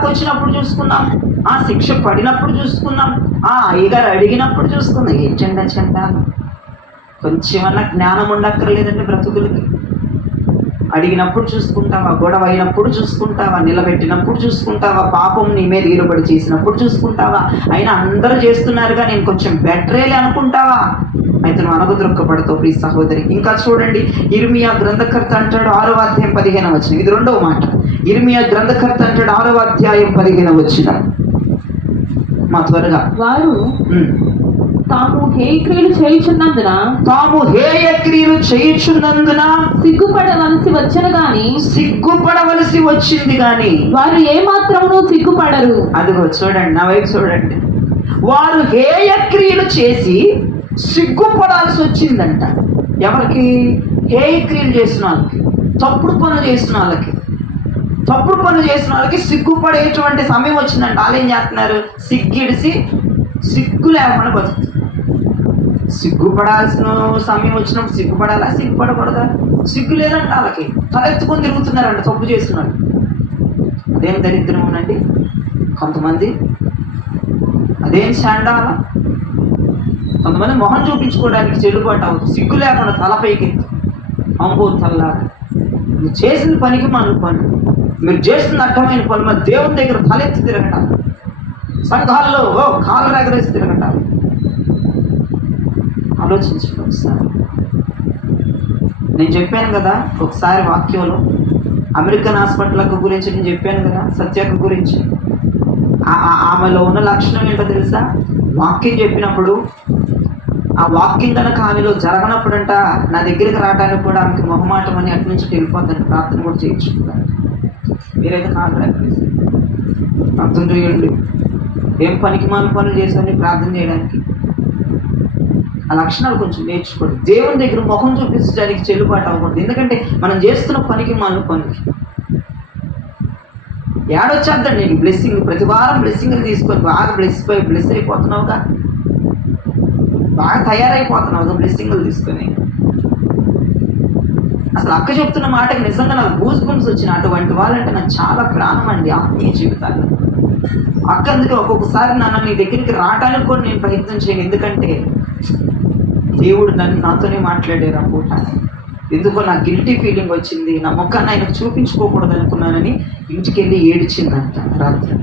వచ్చినప్పుడు చూసుకుందాం, ఆ శిక్ష పడినప్పుడు చూసుకుందాం, ఆ అయ్యగారు అడిగినప్పుడు చూసుకుందాం. ఏం చెండ కొంచెమన్నా జ్ఞానం ఉండక్కర్లేదండి బ్రతుకులకి. అడిగినప్పుడు చూసుకుంటావా, గొడవ అయినప్పుడు చూసుకుంటావా, నిలబెట్టినప్పుడు చూసుకుంటావా, పాపం నీ మీద ఈరుబడి చేసినప్పుడు చూసుకుంటావా, అయినా అందరూ చేస్తున్నారుగా నేను కొంచెం బెటరేలే అనుకుంటావా? అయితే నువ్వు అనగదొరక్కబడతావు ప్రియ సహోదరి. ఇంకా చూడండి, ఇర్మియా గ్రంథకర్త అంటాడు 6వ అధ్యాయం 15వ వచనం. ఇది రెండవ మాట. ఇర్మియా గ్రంథకర్త అంటాడు 6వ అధ్యాయం 15వ వచనం. మా త్వరగా. వారు తాము హేయ క్రియలు చేయుచున్నందున సిగ్గుపడవలసి వచ్చింది గాని వారు ఏ మాత్రమును సిగ్గుపడరు. అదిగో చూడండి, నా వైపు చూడండి. వారు హేయ క్రియలు చేసి సిగ్గుపడాల్సి వచ్చిందంట. ఎవరికి? హేయ క్రియలు చేసిన వాళ్ళకి, తప్పుడు పనులు చేసిన వాళ్ళకి సిగ్గుపడేటువంటి సమయం వచ్చిందంట. వాళ్ళు ఏం చేస్తున్నారు? సిగ్గిడిసి సిగ్గు లేకుండా బతుకుతుంది. సిగ్గుపడాల్సిన సమయం వచ్చినప్పుడు సిగ్గుపడాలా, సిగ్గుపడకూడదా? సిగ్గు లేదంట వాళ్ళకి. తలెత్తుకొని తిరుగుతున్నారంట తప్పు చేస్తున్నారు. అదేం దరిద్రం ఉందండి కొంతమంది, అదేం శాండాల. కొంతమంది మొహం చూపించుకోవడానికి చెల్లుబాటు అవుతుంది, సిగ్గు లేకుండా తలపైకి అంబో తల్లాగా. మీరు చేసిన పనికి మన పని, మీరు చేసిన అర్థమైన పని, మన దేవుని దగ్గర తలెత్తి తిరగటాలి, సంఘాల్లో కాళ్ళు ఎగరేసి తిరగటాలి. ఆలోచించండి ఒకసారి. నేను చెప్పాను కదా ఒకసారి వాక్యంలో అమెరికన్ హాస్పిటల్ గురించి నేను చెప్పాను కదా, సత్యక్క గురించి. ఆమెలో ఉన్న లక్షణం ఏంటో తెలుసా? వాక్యం చెప్పినప్పుడు ఆ వాక్యం కనుక ఆమెలో జరగనప్పుడంట నా దగ్గరికి రావడానికి కూడా ఆమెకి మొహమాటం అని అటు నుంచి వెళ్ళిపోతాను. ప్రార్థన కూడా చేయించుకుంటాను. మీరైతే కాదు ప్రార్థన చేయండి. ఏం పనికి మాల పనులు చేశాను ప్రార్థన చేయడానికి. ఆ లక్షణాలు కొంచెం నేర్చుకోండి. దేవుని దగ్గర ముఖం చూపించడానికి చెల్లుబాటు అవ్వకూడదు. ఎందుకంటే మనం చేస్తున్న పనికి మాల పనులు ఏడొచ్చేద్దాం. నేను బ్లెస్సింగ్ ప్రతి వారం బ్లెస్సింగ్లు తీసుకొని బాగా బ్లెస్ అయిపోతున్నావుగా, బాగా తయారైపోతున్నావుగా బ్లెస్సింగ్లు తీసుకొని. అసలు అక్క చెప్తున్న మాటకి నిజంగా నాకు గూస్ బంప్స్ వచ్చిన. అటువంటి వాళ్ళంటే నాకు చాలా ప్రాణం అండి ఆత్మీయ జీవితాల్లో. అక్క అందుకే ఒక్కొక్కసారి నీ దగ్గరికి రావడానికి కూడా నేను ప్రయత్నం చేయను. ఎందుకంటే దేవుడు నాతోనే మాట్లాడారు ఆ పూట. ఎందుకో నాకు గిల్టీ ఫీలింగ్ వచ్చింది. నా ముఖాన్ని ఆయనకు చూపించుకోకూడదు అనుకున్నానని ఇంటికి వెళ్ళి ఏడిచిందంట రాత్రి.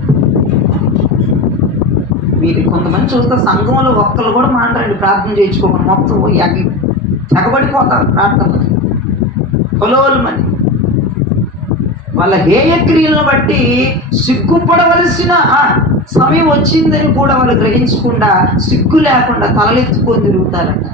మీరు కొంతమంది చూస్తే సంఘంలో ఒక్కరు కూడా మాట్లాడండి ప్రార్థన చేయించుకోకుండా మొత్తం తెగబడిపోతారు ప్రార్థనలు పొలోలమని. వాళ్ళ హేయ క్రియలను బట్టి సిగ్గుపడవలసిన సమయం వచ్చిందని కూడా వాళ్ళు గ్రహించకుండా సిగ్గు లేకుండా తలలెత్తుకొని తిరుగుతారట.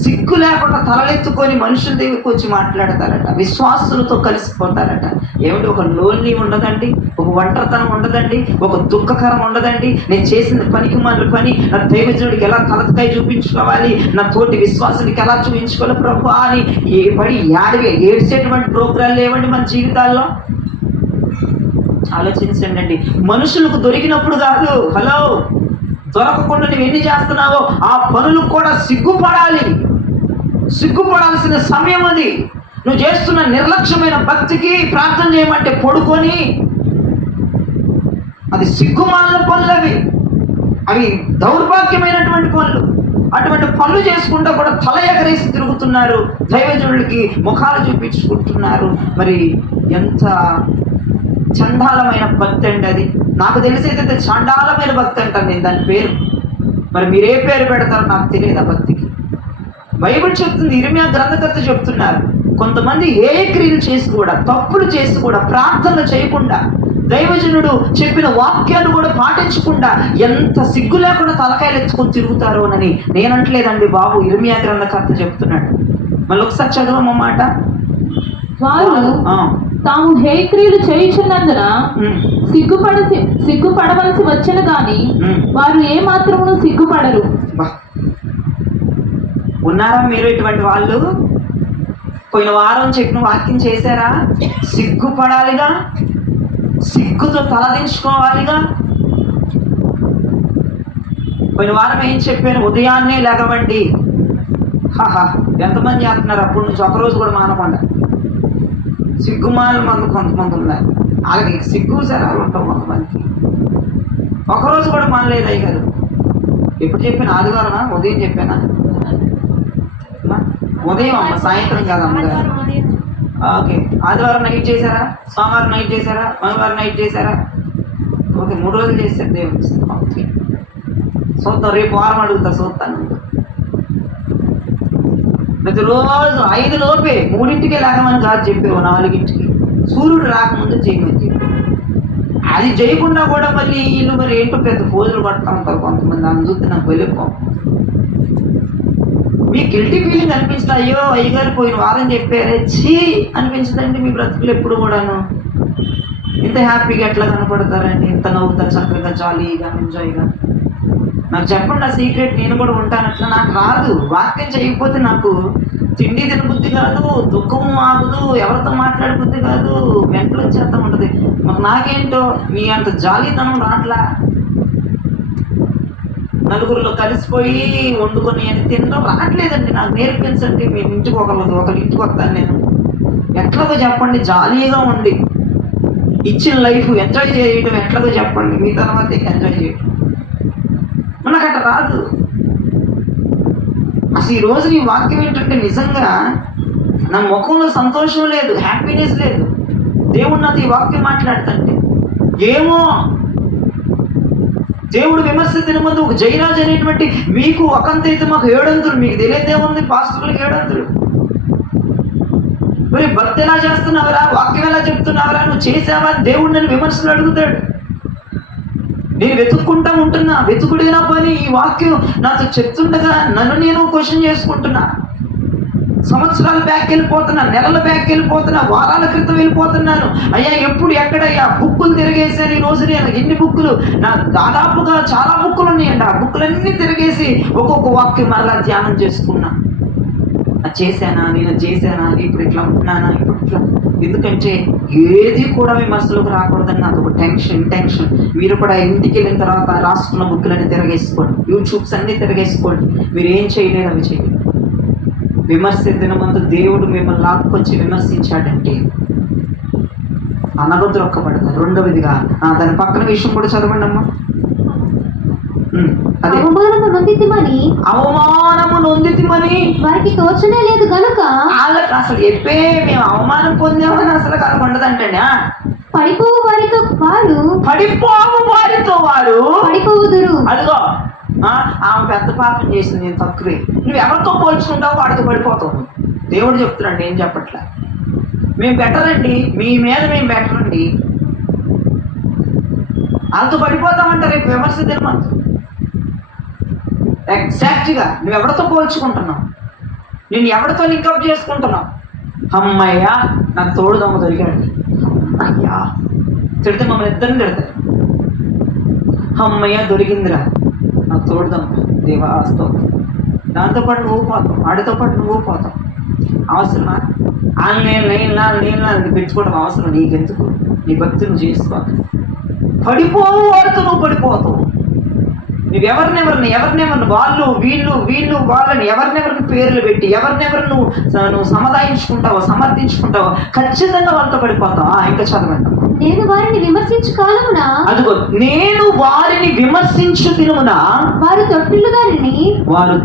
సిగ్గు లేకుండా తలలెత్తుకొని మనుషుల దగ్గరికి వచ్చి మాట్లాడతారట. విశ్వాసులతో కలిసిపోతారట. ఏమిటి? ఒక లోన్లీ ఉండదండి, ఒక ఒంటరితనం ఉండదండి, ఒక దుఃఖకరం ఉండదండి. నేను చేసిన పనికి మన పని నా దైవజనుడికి ఎలా తలకాయ చూపించుకోవాలి, నా తోటి విశ్వాసానికి ఎలా చూపించుకోవాలి ప్రభు అని ఏడ్చేటువంటి ప్రోగ్రాలు లేవండి మన జీవితాల్లో. ఆలోచించండి అండి. మనుషులకు దొరికినప్పుడు కాదు, హలో, దొరకకుండా నువ్వు ఎన్ని చేస్తున్నావో ఆ పనులు కూడా సిగ్గుపడాల్సిన సమయం అది. నువ్వు చేస్తున్న నిర్లక్ష్యమైన భక్తికి ప్రార్థన చేయమంటే పడుకొని అది సిగ్గుమాలిన పనులు, అవి దౌర్భాగ్యమైనటువంటి పనులు. అటువంటి పనులు చేసుకుంటూ కూడా తల ఎగరేసి తిరుగుతున్నారు, దైవజనుడికి ముఖాలు చూపించుకుంటున్నారు. మరి ఎంత చండాలమైన భక్తి అండి అది. నాకు తెలిసేదైతే చండాలమైన భక్తి అంటాను నేను దాని పేరు. మరి మీరే పేరు పెడతారో నాకు తెలియదు ఆ భక్తికి. బైబిల్ చెప్తుంది, ఇర్మియా గ్రంథకర్త చెప్తున్నారు, కొంతమంది ఏ క్రియలు చేసి కూడా, తప్పులు చేసి కూడా, ప్రార్థనలు చేయకుండా, దైవజనుడు చెప్పిన వాక్యాలు కూడా పాటించకుండా ఎంత సిగ్గు లేకుండా తలకాయలు ఎత్తుకొని తిరుగుతారో అని నేనంటలేదండి బాబు, ఇర్మియా గ్రంథకర్త చెప్తున్నాడు. మళ్ళీ ఒకసారి చదవమ్మ మాట. వారు తాము హేయ క్రియలు చేయుచున్నందున సిగ్గుపడవలసి వచ్చిన గాని వారు ఏ మాత్రమును సిగ్గుపడరు. ఉన్నారా మీరు ఇటువంటి వాళ్ళు? పోయిన వారం చెప్పిన వాక్యం చేశారా? సిగ్గుపడాలిగా, సిగ్గుతో తలదించుకోవాలిగా. పోయిన వారం ఏం చెప్పాను? ఉదయాన్నే లేగవండి. హాహా, ఎంతమంది చేస్తున్నారు అప్పటి నుంచి ఒకరోజు కూడా మానకుండా? సిగ్గుమాల మంది కొంతమంది ఉన్నారు, వాళ్ళకి సిగ్గు సరాలు ఉంటాం కొంతమందికి. ఒకరోజు కూడా మానలేదు అయ్యారు. ఎప్పుడు చెప్పాను? ఆదివారమా? ఉదయం చెప్పానా? ఉదయం అమ్మ, సాయంత్రం కాదు అమ్మగారు. ఓకే, ఆదివారం నైట్ చేశారా? సోమవారం నైట్ చేశారా? మంగళవారం నైట్ చేశారా? ఓకే, 3 రోజులు చేశారు దేవుడు. ఓకే, చూద్దాం, రేపు వారం అడుగుతా, చూస్తాను. ప్రతిరోజు 5 లోపే 3ంటికి లేకమని కాదు చెప్పేవు, 4ంటికి సూర్యుడు రాకముందు చేయమని చెప్పి. అది చేయకుండా కూడా మళ్ళీ వీళ్ళు మరి ఏంటో పెద్ద పోజులు పడుతూ ఉంటారు కొంతమంది. దాన్ని చూస్తే నాకు వెళ్ళిపోం. మీ గిల్టీ ఫీలింగ్ అనిపిస్తుంది, అయ్యో అయ్యగారు పోయిన వారం చెప్పారే చీ అనిపించదండి మీ బ్రతుకులు ఎప్పుడు కూడాను? ఇంత హ్యాపీగా ఎట్లా కనపడతారండి? ఇంత నవ్వుతారు చక్కగా, జాలీగా, ఎంజాయ్గా. నాకు చెప్పండి ఆ సీక్రెట్, నేను కూడా ఉంటాను అట్లా. నాకు రాదు, వాక్యం చేయకపోతే నాకు తిండి తినబుద్ధి కాదు, దుఃఖము ఆగదు, ఎవరితో మాట్లాడబుద్ధి కాదు, మెంటలు వచ్చేస్తా ఉంటుంది. నాకేంటో మీ అంత జాలీతనం రాట్లా. నలుగురిలో కలిసిపోయి వండుకొని అని తినడం రావట్లేదండి నాకు. నేర్పించండి, మేము ఇంటికి ఒకరి ఇంటికి వస్తాను నేను. ఎట్లాగో చెప్పండి, జాలీగా ఉండి ఇచ్చిన లైఫ్ ఎంజాయ్ చేయడం ఎట్లాగో చెప్పండి, మీ తర్వాత ఎంజాయ్ చేయడం. మనకు అట్లా రాదు. అసలు ఈ రోజు నీ వాక్యం ఏంటంటే నిజంగా నా ముఖంలో సంతోషం లేదు, హ్యాపీనెస్ లేదు. దేవుడు నాతో ఈ వాక్యం మాట్లాడుతుంటే ఏమో దేవుడు విమర్శించిన ముందు ఒక జయరాజు అనేటువంటి మీకు ఒకంత అయితే మాకు 700, మీకు తెలియదేముంది పాస్టర్లకు 700. మరి భక్తి ఎలా చేస్తున్నావురా, వాక్యం ఎలా చెప్తున్నావురా, నువ్వు చేసావా? దేవుడు నన్ను విమర్శలు అడుగుతాడు. నేను వెతుక్కుంటా ఉంటున్నా, వెతుకుడినా పని. ఈ వాక్యం నాతో చెప్తుండగా నన్ను నేను క్వశ్చన్ చేసుకుంటున్నా. సంవత్సరాల బ్యాక్ వెళ్ళిపోతున్నా, నెలల బ్యాక్ వెళ్ళిపోతున్నా, వారాల క్రితం వెళ్ళిపోతున్నాను. అయ్యా ఎప్పుడు ఎక్కడయ్యా బుక్కులు తిరిగేసాను ఈ రోజు. నేను ఎన్ని బుక్కులు, నా దాదాపుగా చాలా బుక్కులు ఉన్నాయండి. ఆ బుక్కులన్నీ తిరిగేసి ఒక్కొక్క వాక్యం మరలా ధ్యానం చేసుకున్నా. అది చేశానా, నేను చేశానా, ఇప్పుడు ఇట్లా ఉంటున్నానా, ఇప్పుడు ఇట్లా. ఎందుకంటే ఏది కూడా విమర్శలకు రాకూడదని అదొక టెన్షన్. మీరు కూడా ఇంటికి వెళ్ళిన తర్వాత రాసుకున్న బుక్కులన్నీ తిరగేసుకోండి, యూట్యూబ్స్ అన్నీ తిరగేసుకోండి. మీరు ఏం చేయలేరు అవి చేయండి. విమర్శించిన ముందు దేవుడు మిమ్మల్ని లాక్కొచ్చి విమర్శించాడంటే అనగదొక్కబడతారు. రెండవదిగా దాని పక్కన విషయం కూడా చదవండి అమ్మా. అవమానము నొందితిమని వారికి తోచనే లేదు కనుక వాళ్ళకి అసలు చెప్పే మేము అవమానం పొందామని అసలు కనుకుండదంటండి. పడిపోవు వారితో వారు పడిపోవుదురు. అదిగో ఆమె పెద్ద పాపం చేసింది, నేను తక్కువే. నువ్వు ఎవరితో పోల్చుకుంటావు వాడితో పడిపోతావు. దేవుడు చెప్తున్నాడు, ఏం చెప్పట్లే. మేము బెటర్ అండి, మీ మీద మేము బెటర్ అండి, వాళ్ళతో పడిపోతామంట రేపు విమర్శ తినమంత. ఎగ్జాక్ట్గా నువ్వు ఎవరితో పోల్చుకుంటున్నావు, నేను ఎవరితో లింకప్ చేసుకుంటున్నావు. అమ్మయ్యా నాకు తోడు దొంగ దొరికాడు, అయ్యా తిడితే మమ్మల్ని ఇద్దరిని తిడతారు. అమ్మయ్య దొరికిందిరా నాకు తోడు దొంగ, దేవా స్తోత్రం. దాంతోపాటు నువ్వు పోతావు, వాడితో పాటు నువ్వు పోతావు. అవసరమా? నేను పెంచుకోవడం అవసరం నీకెందుకు? నీ భక్తి నువ్వు చేసుకో. పడిపోవు వాడితో నువ్వు పడిపోతావు. ఎవరినెవరిని వాళ్ళు వీళ్ళు వాళ్ళని ఎవరినెవరిని పేర్లు పెట్టి ఎవరినెవరు నువ్వు సమాధానించుకుంటావో సమర్థించుకుంటావో ఖచ్చితంగా వాళ్ళతో పడిపోతావు. ఇంకా చదవండి. నేను వారిని విమర్శించు కాలమున, అదిగో నేను వారిని విమర్శించు దినమున వారు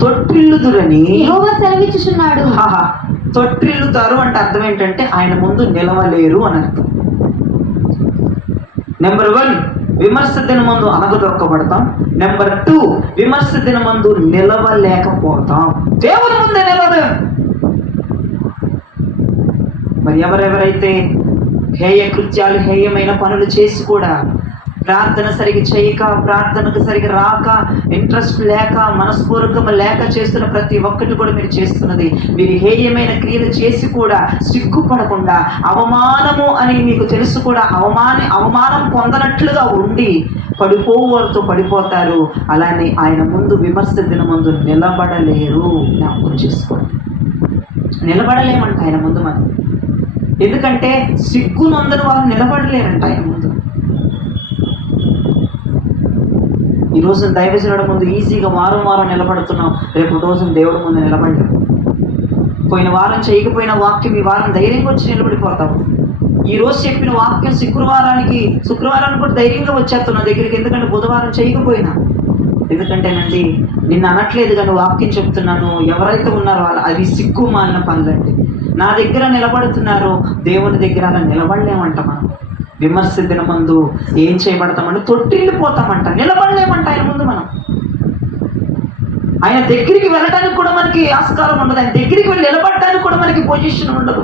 తొట్టిల్లుదురని యెహోవా సెలవిచ్చుచున్నాడు. తొట్టిల్లుతారు అంటే అర్థం ఏంటంటే ఆయన ముందు నిలవలేరు అని అర్థం. నెంబర్ 1 విమర్శ దినమందు అనగదొక్కబడతాం. నెంబర్ 2 విమర్శ దినమందు నిలవలేకపోతాం. దేవుని ముందే నిలవలేం. మరి ఎవరెవరైతే హేయ కృత్యాలు, హేయమైన పనులు చేసి కూడా ప్రార్థన సరిగా చేయక, ప్రార్థనకు సరిగా రాక, ఇంట్రెస్ట్ లేక, మనస్పూర్వకం లేక చేస్తున్న ప్రతి ఒక్కటి కూడా మీరు చేస్తున్నది. మీరు హేయమైన క్రియలు చేసి కూడా సిగ్గుపడకుండా, అవమానము అని మీకు తెలుసు కూడా అవమానం పొందనట్లుగా ఉండి పడిపోవారితో పడిపోతారు. అలానే ఆయన ముందు విమర్శ దినమందు నిలబడలేరు. జ్ఞాపకం చేసుకోండి, నిలబడలేమంట ఆయన ముందు మనం. ఎందుకంటే సిగ్గునందరూ వాళ్ళు నిలబడలేరంట ఆయన ముందు. ఈ రోజున దైవజనుడి ముందు ఈజీగా వారం నిలబడుతున్నాం, రేపు రోజున దేవుడి ముందు నిలబడ్డాం. పోయిన వారం చేయకపోయిన వాక్యం ఈ వారం ధైర్యంగా వచ్చి నిలబడిపోతాం. ఈ రోజు చెప్పిన వాక్యం శుక్రవారానికి కూడా ధైర్యంగా వచ్చేస్తాం నా దగ్గరికి, ఎందుకంటే బుధవారం చేయకపోయినా. ఎందుకంటేనండి నిన్ను అనట్లేదు కానీ వాక్యం చెప్తున్నాను. ఎవరైతే ఉన్నారో వాళ్ళు అవి సిగ్గు మాలిన పనులండి. నా దగ్గర నిలబడుతున్నారు, దేవుని దగ్గర అలా నిలబడలేమంట. మనం విమర్శ దిన ముందు ఏం చేయబడతామంటే తొట్టిల్లిపోతామంట, నిలబడలేమంట ఆయన ముందు. మనం ఆయన దగ్గరికి వెళ్ళడానికి కూడా మనకి ఆస్కారం ఉండదు, ఆయన దగ్గరికి వెళ్ళి నిలబడడానికి కూడా మనకి పొజిషన్ ఉండదు.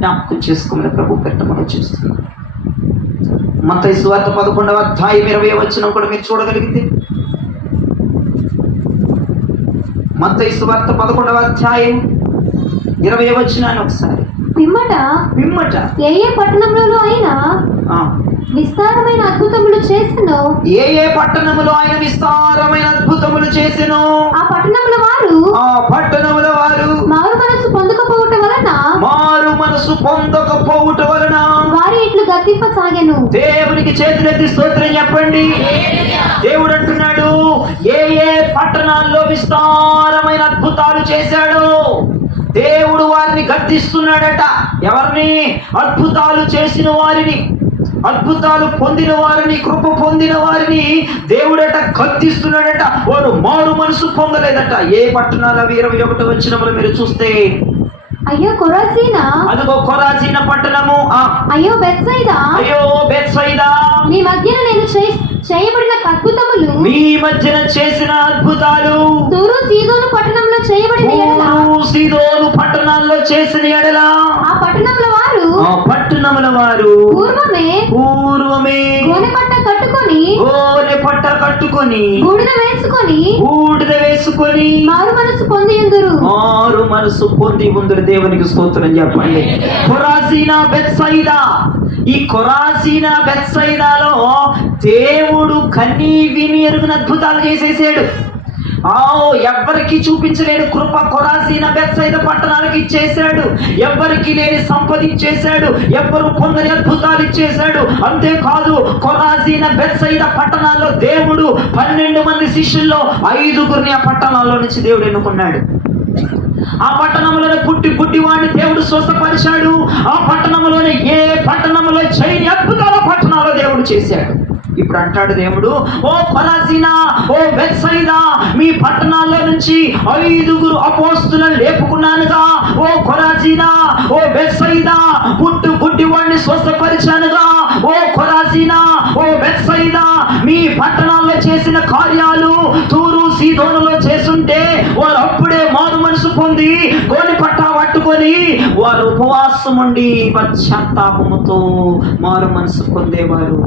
జ్ఞాపకం చేసుకోమని ప్రభు పెట్ట మనం చూస్తున్నాం. మత్తయి సువార్త 11వ అధ్యాయం 20వ వచనం కూడా మీరు చూడగలిగితే, మత్తయి సువార్త 11వ అధ్యాయం 20వ వచనాన్ని ఒకసారి. పిమ్మట ఏ పట్టణంలో అయినా విస్తారమైన అద్భుతములు చేసెను. ఏ పట్టణములో ఆయన విస్తారమైన అద్భుతములు చేసెను. ఆ పట్టణముల వారు మారు మనసు పొందకపోవుట వలన వారి ఇట్లు గద్దింపసాగెను. దేవునికి చేతులెత్తి స్తోత్రం చెప్పండి. దేవుడు అంటున్నాడు, ఏ పట్టణాల్లో విస్తారమైన అద్భుతాలు చేశాడు, దేవుడు వారిని గద్దిస్తున్నాడట. ఎవరిని? అద్భుతాలు చేసిన వారిని, అద్భుతాలు పొందిన వారిని, కృప పొందిన వారిని దేవుడట గద్దిస్తున్నాడట. వారు మారు మనసు పొందలేదట. ఏ పట్టణాలు? 21వ వచనంలో మీరు చూస్తే, అయ్యో కొరాజీనా, అదిగో కొరాజీన పట్టణము, అయ్యో బెత్సయిదా, మీ మధ్యన నేను చేయబడిన అద్భుతములు, మీ మధ్యన చేసిన అద్భుతాలు తూరు సీదోను పట్టణంలో చేయబడిన ఎడల, సీదోను పట్టణాల్లో చేసిన ఎడల ఆ పట్టణముల వారు పూర్వమే గోనె పట్ట కట్టుకొని బూడిద వేసుకొని మారు మనసు పొంది ఉందరు. దేవునికి స్తోత్రం చెప్పండి. కొరాజీనా బెత్సయిదా, ఈ కొరాజీనా బెత్సయిదాలో దేవుడు కన్నీ విని ఎరుగున అద్భుతాలు చేసేసాడు. ఎవ్వరికి చూపించలేని కృప కొరాజీన బెత్సయిదా పట్టణానికి ఇచ్చేశాడు. ఎవ్వరికి లేని సంపద ఇచ్చేశాడు. ఎవ్వరు పొందని అద్భుతాలు ఇచ్చేశాడు. అంతేకాదు, కొరాజీన బెత్సయిదా పట్టణాల్లో దేవుడు 12 మంది శిష్యుల్లో 5గురిని ఆ పట్టణాల్లో నుంచి దేవుడు ఎన్నుకున్నాడు. ఆ పట్టణంలోనే పుట్టి వాడిని దేవుడు స్వస్థపరిచాడు. ఆ పట్టణంలోనే ఏ పట్టణంలో చేయని అద్భుతాల పట్టణాల్లో దేవుడు చేశాడు. ఇప్పుడు అంటాడు దేవుడు, ఓ కొరాజీనా, ఓ బెత్సయిదా, మీ పట్టణాల్లో నుంచి 5గురు అపోస్తులను లేపుకున్నానుగా. ఓ కొరాజీనా, ఓ బెత్సయిదా, పుట్టి వాడిని స్వస్థపరిచానుగా. ఓ కొరాజీనా, ఓ బెత్సయిదా, మీ పట్టణాల్లో చేసిన కార్యాలు తూరు సీదోనులో చేసుంటే వారు అప్పుడే మారు మనసు పొంది గోని పట్టా పట్టుకొని వారు ఉపవాసం ఉండి పశ్చాత్తాపముతో మారు మనసు పొందేవారు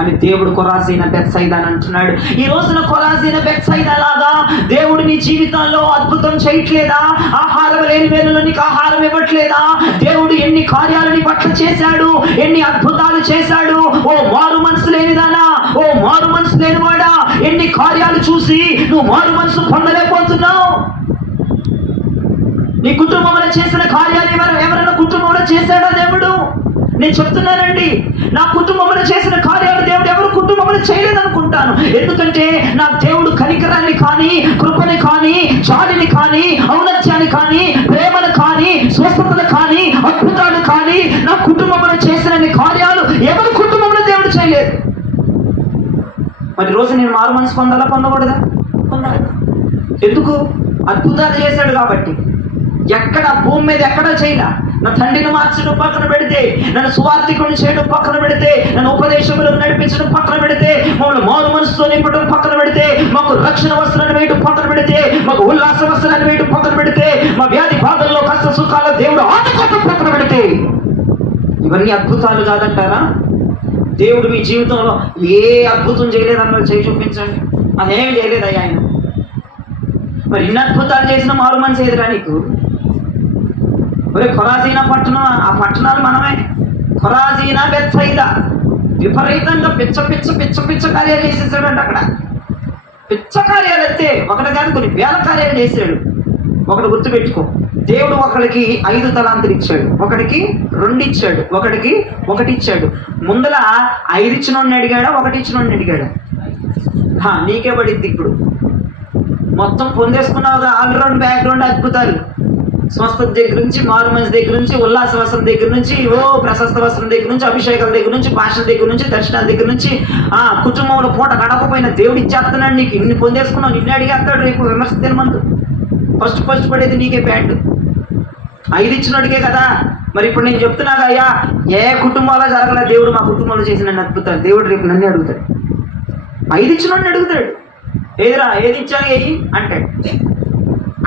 అని దేవుడు కొరాజీన బెత్సయిదా అని అంటున్నాడు. ఈ రోజున కొరాజీన బెత్సయిదా లాగా దేవుడు నీ జీవితాల్లో అద్భుతం చేయట్లేదా? ఆహారం లేని వేళలో నీకు ఆహారం ఇవ్వట్లేదా? దేవుడు ఎన్ని కార్యాలు నీ పట్ల చేశాడు, ఎన్ని అద్భుతాలు చేశాడు. ఓ మారు మనసు లేనిదానా, ఓ మారు మనసు లేనివాడా, ఎన్ని కార్యాలు చూసి నువ్వు మారు మనసు పొందలేకపోతున్నావు. నీ కుటుంబంలో చేసిన కార్యాలు ఎవరైనా కుటుంబంలో చేశాడా దేవుడు? నేను చెప్తున్నానండి, నా కుటుంబంలో చేసిన కార్యాలు దేవుడు ఎవరు కుటుంబంలో చేయలేదనుకుంటాను. ఎందుకంటే నా దేవుడు కనికరాన్ని కానీ, కృపని కానీ, జాలిని కానీ, ఔన్నత్యాన్ని కానీ, ప్రేమను కానీ, స్వస్థతను కానీ, అద్భుతాలు కానీ నా కుటుంబంలో చేసిన కార్యాలు ఎవరి కుటుంబంలో దేవుడు చేయలేదు. మరి రోజు నేను మారు మనసు పొందకూడదా? పొందాలి. ఎందుకు? అద్భుతాలు చేశాడు కాబట్టి. ఎక్కడ భూమి మీద ఎక్కడా చేయలే. నా తండ్రిని మార్చడం పక్కన పెడితే, నన్ను సువార్థికుని చేయడం పక్కన పెడితే, నన్ను ఉపదేశములకు నడిపించడం పక్కన పెడితే, మమ్మల్ని మారు మనసుతో నింపడం పక్కన పెడితే, మాకు రక్షణ వస్త్రాన్ని వేయడం పక్కన పెడితే, మాకు ఉల్లాస వస్త్రాన్ని వేయడం పక్కన పెడితే, మా వ్యాధి బాధల్లో కష్ట సుఖాల్లో దేవుడు ఆదుకోవడం పక్కన పెడితే, ఇవన్నీ అద్భుతాలు కాదంటారా? దేవుడు మీ జీవితంలో ఏ అద్భుతం చేయలేదన్న చేయి చూపించండి. అదేమి చేయలేదయ్యా ఆయన. మరి ఇన్ని అద్భుతాలు చేసిన మారు మనసు ఎదురా నీకు? ఒరే కొరాజీనా పట్టణం, ఆ పట్టణాలు మనమే. కొరాజీనా బెత్సయిదా విపరీతంగా పిచ్చ కార్యాలు చేసేసాడంట. అక్కడ పిచ్చ కార్యాలు అయితే ఒకటి కాదు, కొన్ని వేల కార్యాలు చేశాడు. ఒకటి గుర్తుపెట్టుకో, దేవుడు ఒకడికి 5 తలాంతులు ఇచ్చాడు, ఒకడికి 2 ఇచ్చాడు, ఒకడికి 1 ఇచ్చాడు. ముందల 5 ఇచ్చినోడిని అడిగాడా, 1 ఇచ్చినోడిని అడిగాడా? నీకే పడిద్ది ఇప్పుడు. మొత్తం పొందేసుకున్నావుగా, ఆల్రౌండ్ బ్యాక్గ్రౌండ్ అద్భుతాలు. స్వస్థత దగ్గర నుంచి, మారు మనసు దగ్గర నుంచి, ఉల్లాస వస్త్రం దగ్గర నుంచి, ప్రశస్త వస్త్రం దగ్గర నుంచి, అభిషేకాల దగ్గర నుంచి, భాషల దగ్గర నుంచి, దర్శనాల దగ్గర నుంచి, కుటుంబంలో పూట గడపపోయిన దేవుడు ఇచ్చేస్తున్నాడు నీకు. ఇన్ని పొందేసుకున్నావు, నిన్నే అడిగేస్తాడు రేపు విమర్శ తినమందు. ఫస్ట్ పడేది నీకే బ్యాడ్. 5 ఇచ్చినోడికే కదా. మరి ఇప్పుడు నేను చెప్తున్నాగా, అయ్యా ఏ కుటుంబంలో జరగలేదు, దేవుడు మా కుటుంబంలో చేసిన అద్భుతాలు. దేవుడు రేపు నన్ను అడుగుతాడు, 5 ఇచ్చినోడిని అడుగుతాడు. ఏది ఇచ్చాను ఏయి అంటాడు.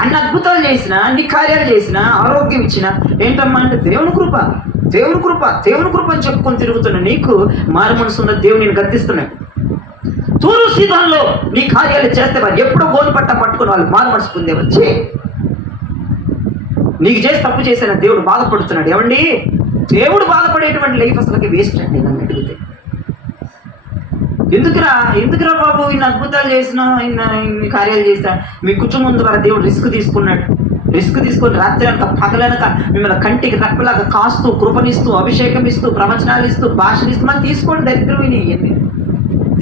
అన్ని అద్భుతాలు చేసిన, అన్ని కార్యాలు చేసిన, ఆరోగ్యం ఇచ్చిన, ఏంటమ్మా అంటే దేవుని కృప, దేవుని కృప, దేవుని కృప అని చెప్పుకొని తిరుగుతున్నా నీకు మారు మనసు ఉన్న దేవుడు నేను గద్దిస్తున్నాడు. తూరు సీదోనులో నీ కార్యాలు చేస్తే వారు ఎప్పుడో గోలు పట్టుకుని వాళ్ళు మారు మనసు పొందేవచ్చే. నీకు చేసి తప్పు చేసిన దేవుడు బాధపడుతున్నాడు. ఏమండి, దేవుడు బాధపడేటువంటి లైఫ్ అసలుకి వేస్ట్ అండి నన్ను అడిగితే. ఎందుకురా బాబు ఇన్ని అద్భుతాలు చేసినా, ఇన్ని కార్యాలు చేసినా, మీ కుటుంబం ద్వారా దేవుడు రిస్క్ తీసుకొని రాత్రి అంతా పగలనక మిమ్మల్ని కంటికి రెప్పలాగా కాస్తూ, కృపనిస్తూ, అభిషేకం ఇస్తూ, ప్రవచనాలు ఇస్తూ, భాషలు ఇస్తూ మళ్ళీ తీసుకోండి. దరిద్రమైన ఇవన్నీ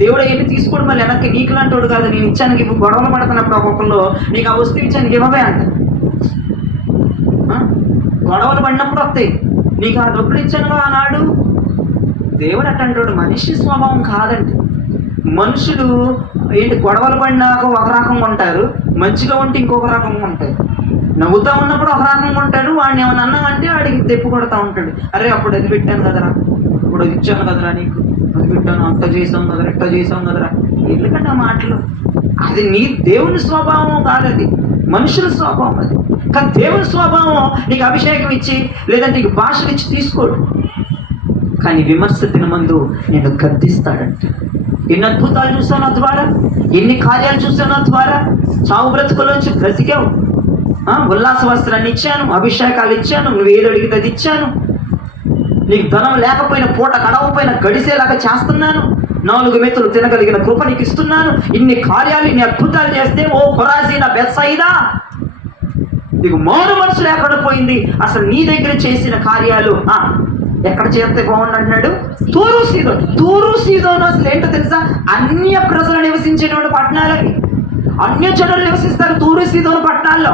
దేవుడు అవన్నీ తీసుకోండి. మళ్ళీ వెనక్కి నీకు లాంటి కాదు. నేను ఇచ్చాను, ఇప్పుడు గొడవలు పడుతున్నప్పుడు ఒక్కొక్కరు నీకు ఆ వస్తువు ఇచ్చాను ఇవ్వవే అంట. గొడవలు పడినప్పుడు వస్తాయి, నీకు ఆ డబ్బులు ఇచ్చాను ఆనాడు. దేవుడు అట్టంటాడు, మనిషి స్వభావం కాదండి. మనుషులు గొడవలు పడినాక ఒక రకంగా ఉంటారు, మంచిగా ఉంటే ఇంకొక రకంగా ఉంటారు. నవ్వుతూ ఉన్నప్పుడు ఒక రకంగా ఉంటాడు, వాడిని ఏమైనా అన్నామంటే వాడికి దెప్పు కొడతా ఉంటాడు. అరే అప్పుడు అది పెట్టాను కదరా, ఇప్పుడు అది ఇచ్చాను కదరా, నీకు అది పెట్టాను, అంత చేసాం కదరా, ఇట్లా చేసాం కదరా. ఎందుకంటే ఆ మాటలు అది దేవుని స్వభావం కాదు, అది మనుషుల స్వభావం. అది కానీ దేవుని స్వభావం నీకు అభిషేకం ఇచ్చి లేదంటే నీకు భాషలు ఇచ్చి తీసుకోడు. కానీ విమర్శ దినమందు నేను గద్దిస్తాడంట. ఎన్ని అద్భుతాలు చూసావు నా ద్వారా, ఎన్ని కార్యాలు చూసావు నా ద్వారా. చావు బ్రతుకులోంచి బ్రతికావు. ఉల్లాస వస్త్రాన్ని ఇచ్చాను, అభిషేకాలు ఇచ్చాను, నువ్వు ఏది అడిగితే అది ఇచ్చాను. నీకు ధనం లేకపోయినా, పూట గడవపోయినా గడిసేలాగా చేస్తున్నాను. 4 మెతులు తినగలిగిన కృప నీకు ఇస్తున్నాను. ఇన్ని కార్యాలు, ఇన్ని అద్భుతాలు చేస్తే ఓ కొరాజీనా, బెత్సయిదా, నీకు మారు మనసు లేకుండా పోయింది. అసలు నీ దగ్గర చేసిన కార్యాలు ఎక్కడ చేస్తే బాగుండు అన్నాడు. తూరు సీదోను అసలు ఏంటో తెలుసా? అన్య ప్రజలు నివసించేటువంటి పట్టణాలవి. అన్య జనులు నివసిస్తారు తూరు సీదోను పట్టణాల్లో.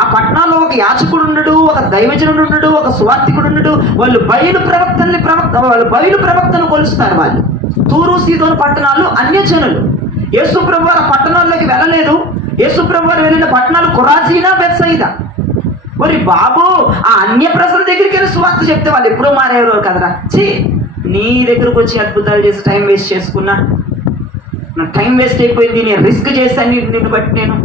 ఆ పట్టణాల్లో ఒక యాచకుడు ఉండడు, ఒక దైవజనుడు ఉండడు, ఒక సువార్థికుడు ఉండడు. వాళ్ళు బయలు ప్రవక్తను కొలుస్తారు. వాళ్ళు తూరు సీదోను పట్టణాలు అన్యజనులు. యేసు ప్రభు వారు ఆ పట్టణాల్లోకి వెళ్ళలేదు. యేసు ప్రభు వారు వెళ్ళిన పట్టణాలు కొరాజీనా, బెత్సయిదా. మరి బాబు, ఆ అన్య ప్రజల దగ్గరికి వెళ్ళి సువార్త చెప్తే వాళ్ళు ఎప్పుడో మారేవారు కదరా. నీ దగ్గరకు వచ్చి అద్భుతాలు చేసి టైం వేస్ట్ చేసుకున్నా, నా టైం వేస్ట్ అయిపోయింది, నేను రిస్క్ చేశాను నిన్ను బట్టి నేను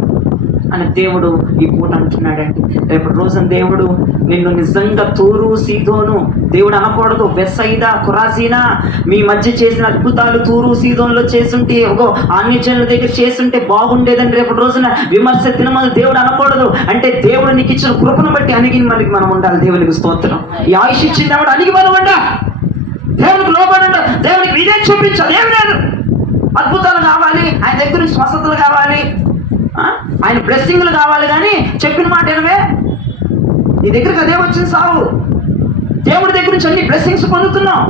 అని దేవుడు ఈ పూట అంటున్నాడండి. రేపటి రోజున దేవుడు నిన్ను నిజంగా తూరు సీదోను దేవుడు అనకూడదు, బెత్సయిదా, కొరాజీనా మీ మధ్య చేసిన అద్భుతాలు తూరు సీదోన్లో చేస్తుంటే, అన్యజనుల దగ్గర చేస్తుంటే బాగుండేదని రేపటి రోజున విమర్శ దినమని దేవుడు అనకూడదు. అంటే దేవుడు నీకు ఇచ్చిన కృపను బట్టి అణిగి మనకి మనం ఉండాలి. దేవునికి స్తోత్రం. ఈ ఆయుష్ ఇచ్చింది దేవుడు, అణిగి మనం ఉండాలి. దేవునికి లోబడి ఉండాలి. దేవునికి ఇదే చూపించాలి. ఏం లేదు, అద్భుతాలు కావాలి, ఆయన దగ్గర స్వస్థతలు కావాలి, ఆయన బ్లెస్సింగ్లు కావాలి. కానీ చెప్పిన మాట ఏనవే, నీ దగ్గరికి అదే వచ్చింది సావు. దేవుడి దగ్గర నుంచి అన్ని బ్లెస్సింగ్స్ పొందుతున్నావు.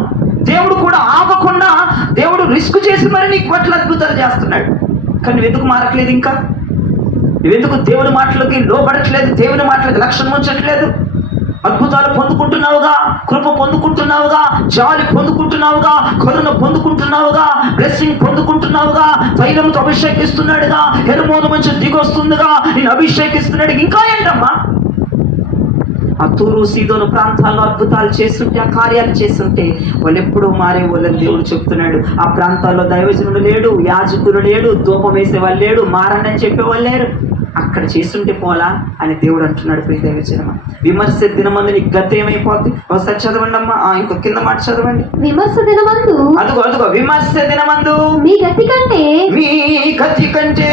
దేవుడు కూడా ఆగకుండా దేవుడు రిస్క్ చేసి మరి నీకు పట్ల అద్భుతాలు చేస్తున్నాడు. కానీ నువ్వెందుకు మారట్లేదు? ఇంకా నువ్వెందుకు దేవుడి మాటలకి లోబడట్లేదు? దేవుని మాటలకి లక్ష్యం ఉంచట్లేదు? అద్భుతాలు పొందుకుంటున్నావుగా, కృప పొందుకుంటున్నావుగా, జాలి పొందుకుంటున్నావుగా, కరుణ పొందుకుంటున్నావుగా, బ్లెస్సింగ్ పొందుకుంటున్నావుగా, తైలంతో అభిషేకిస్తున్నాడుగా, హెర్మోను మంచి దిగొస్తుందిగా, నేను అభిషేకిస్తున్నాడు. ఇంకా ఏంటమ్మా? ఆ తూరు సీదోను ప్రాంతాల్లో అద్భుతాలు చేస్తుంటే, ఆ కార్యాలు చేస్తుంటే వాళ్ళు ఎప్పుడూ మారే వాళ్ళని దేవుడు చెప్తున్నాడు. ఆ ప్రాంతాల్లో దైవజనుడు లేడు, యాజకుడు లేడు, ధూపం వేసేవాళ్ళు లేడు, మారండి అని చెప్పేవాళ్ళు లేరు. అక్కడ చేస్తుంటే పోలా అని దేవుడు అంటున్నాడు. ప్రియ దైవజనమా, విమర్శ దినమందు నీ గతి ఏమైపోద్ది? ఒకసారి చదవండి అమ్మా, ఇంకో కింద మాట చదవండి. విమర్శ దినమందు, అదుగో విమర్శ దినమందు మీ గతి కంటే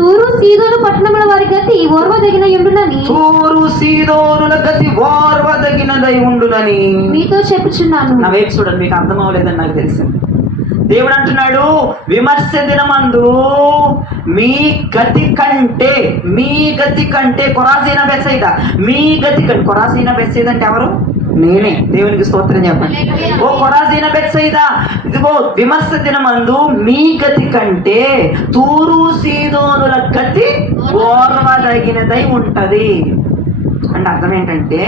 తూరు సీదోను పట్టణముల వారి గతి ఓర్వదగినయుండునని, తూరు సీదోనుల గతి ఓర్వదగినదై ఉండునని మీతో చెప్పుచున్నాను. నా వైపు చూడండి, మీకు అర్థం అవ్వలేదని నాకు తెలిసింది. దేవుడు అంటున్నాడు, విమర్శ దినమందు మీ గతి కంటే కొరాజీనా, బెత్సయిదా, మీ గతి కంటే. కొరాజీనా, బెత్సయిదా అంటే ఎవరు? నేనే. దేవునికి స్తోత్రం చెప్పండి. ఓ కొరాజీన బెత్సయిదా, ఇదిగో విమర్శ దినమందు మీ గతి కంటే తూరు సీదోనుల గతి ఓర్వదగినదై ఉంటది. అంటే అర్థం ఏంటంటే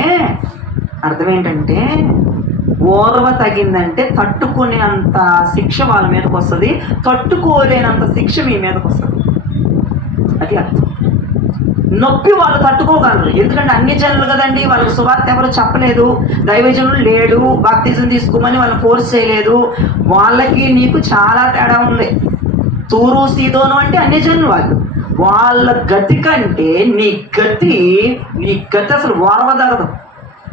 ఓర్వ తగిందంటే తట్టుకునేంత శిక్ష వాళ్ళ మీదకి వస్తుంది, తట్టుకోలేనంత శిక్ష మీ మీదకి వస్తుంది. అది అర్థం. నొప్పి వాళ్ళు తట్టుకోగలరు, ఎందుకంటే అన్ని జనులు కదండి, వాళ్ళకి సువార్త ఎవరు చెప్పలేదు, దైవజనులు లేడు, బాప్తిజం తీసుకోమని వాళ్ళని ఫోర్స్ చేయలేదు. వాళ్ళకి నీకు చాలా తేడా ఉంది. తూరు సీదోను అంటే అన్ని జనులు వాళ్ళ గతి కంటే నీ గతి అసలు ఓర్వదగదు,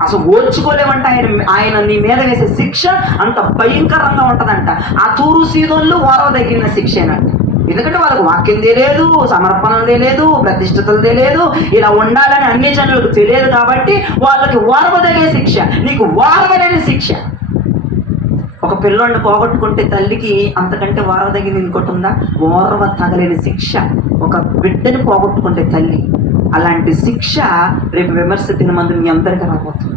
అసలు ఓర్చుకోలేమంట. ఆయన నీ మీద వేసే శిక్ష అంత భయంకరంగా ఉంటుందంట. ఆ తూరు సీదోన్లు ఓర్వదగిన శిక్షేనంట. ఎందుకంటే వాళ్ళకు వాక్యం తెలియదు, సమర్పణలు తెలియదు, ప్రతిష్టతలు తెలియదు, ఇలా ఉండాలని అన్ని జనులకు తెలియదు. కాబట్టి వాళ్ళకి ఓర్వదగే శిక్ష, నీకు ఓర్వలేని శిక్ష. ఒక పిల్లోడిని పోగొట్టుకుంటే తల్లికి అంతకంటే ఓర్వదగినది ఇంకోటి ఉందా? ఓర్వ తగలేని శిక్ష ఒక బిడ్డని పోగొట్టుకుంటే తల్లి. అలాంటి శిక్ష రేపు విమర్శ దినమందు మీ అందరికీ రాబోతుంది.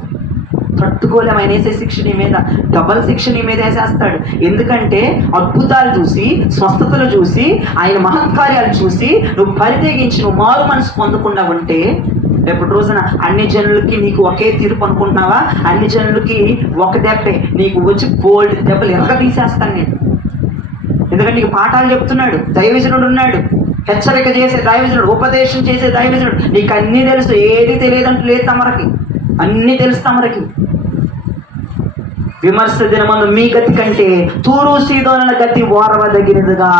తట్టుకోలేమని వేసే శిక్ష నీ మీద, డబల్ శిక్ష నీ మీద వేసేస్తాడు. ఎందుకంటే అద్భుతాలు చూసి, స్వస్థతలు చూసి, ఆయన మహత్కార్యాలు చూసి నువ్వు పరితెగించి నువ్వు మారు మనసు పొందకుండా ఉంటే రేపటి రోజున అన్ని జనులకి నీకు ఒకే తీర్పు అనుకుంటున్నావా? అన్ని జనులకి ఒక దెబ్బే, నీకు వచ్చి బోల్డ్ దెబ్బలు ఎరగ తీసేస్తాను నేను. ఎందుకంటే నీకు పాఠాలు చెప్తున్నాడు దైవజనుడు ఉన్నాడు, హెచ్చరిక చేసే దైవజనుడు, ఉపదేశం చేసే దైవజనుడు. నీకు అన్నీ తెలుసు, ఏది తెలియదంటూ లేదు తమరికి, అన్నీ తెలుసు తమరికి. విమర్శ దినమందు మీ గతి కంటే తూరు సీదోనుల గతి ఓర్వదగినదిగా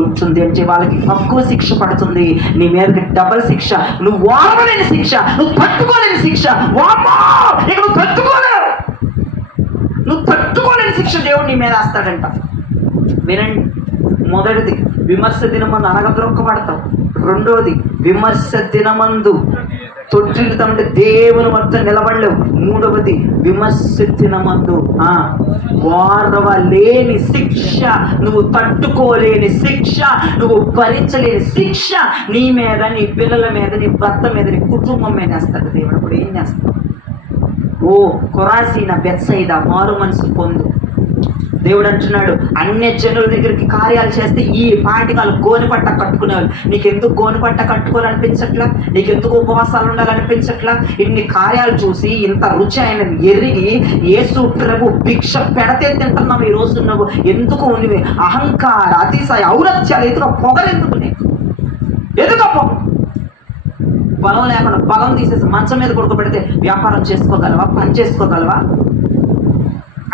ఉంటుంది. అంటే వాళ్ళకి తక్కువ శిక్ష పడుతుంది, నీ మీదకి డబల్ శిక్ష. నువ్వు ఓర్వలేని శిక్ష, నువ్వు తట్టుకోలేని శిక్ష. నువ్వు తట్టుకోలేని శిక్ష దేవుడు నీ మీద వేస్తాడంట. వినండి, మొదటిది విమర్శ దినమందు అనగద్రొక్కబడతావు. రెండోది విమర్శ దినమందు తొట్టిల్లుతామంటే దేవుని వద్ద నిలబడలేవు. మూడవది విమర్శ దినమందు ఓర్వలేని శిక్ష, నువ్వు తట్టుకోలేని శిక్ష, నువ్వు భరించలేని శిక్ష నీ మీద, నీ పిల్లల మీద, నీ భర్త మీద, నీ కుటుంబం మీద వేస్తాడు దేవుడు. అప్పుడు ఏం చేస్తావు? ఓ కొరాజీన బెత్సయిదా, మారు మనసు పొందు. దేవుడు అంటున్నాడు, అన్య జనుల దగ్గరికి కార్యాలు చేస్తే ఈ పాటికాలు గోనిపట్ట కట్టుకునేవాళ్ళు. నీకెందుకు గోనిపట్ట కట్టుకోవాలనిపించట్లా? నీకెందుకు ఉపవాసాలు ఉండాలనిపించట్లా? ఇన్ని కార్యాలు చూసి ఇంత రుచి ఆయన ఎరిగి యేసు ప్రభు భిక్ష పెడతే తింటున్నావు ఈ రోజు. నువ్వు ఎందుకు ఉన్నవి అహంకార, అతిశయ, ఔరత్యాలు, ఎదుగు పొగలెందుకు? ఎదుగ పొగ. బలం లేకుండా బలం తీసేసి మంచం మీద కొడుకోబెడితే వ్యాపారం చేసుకోగలవా? పని చేసుకోగలవా?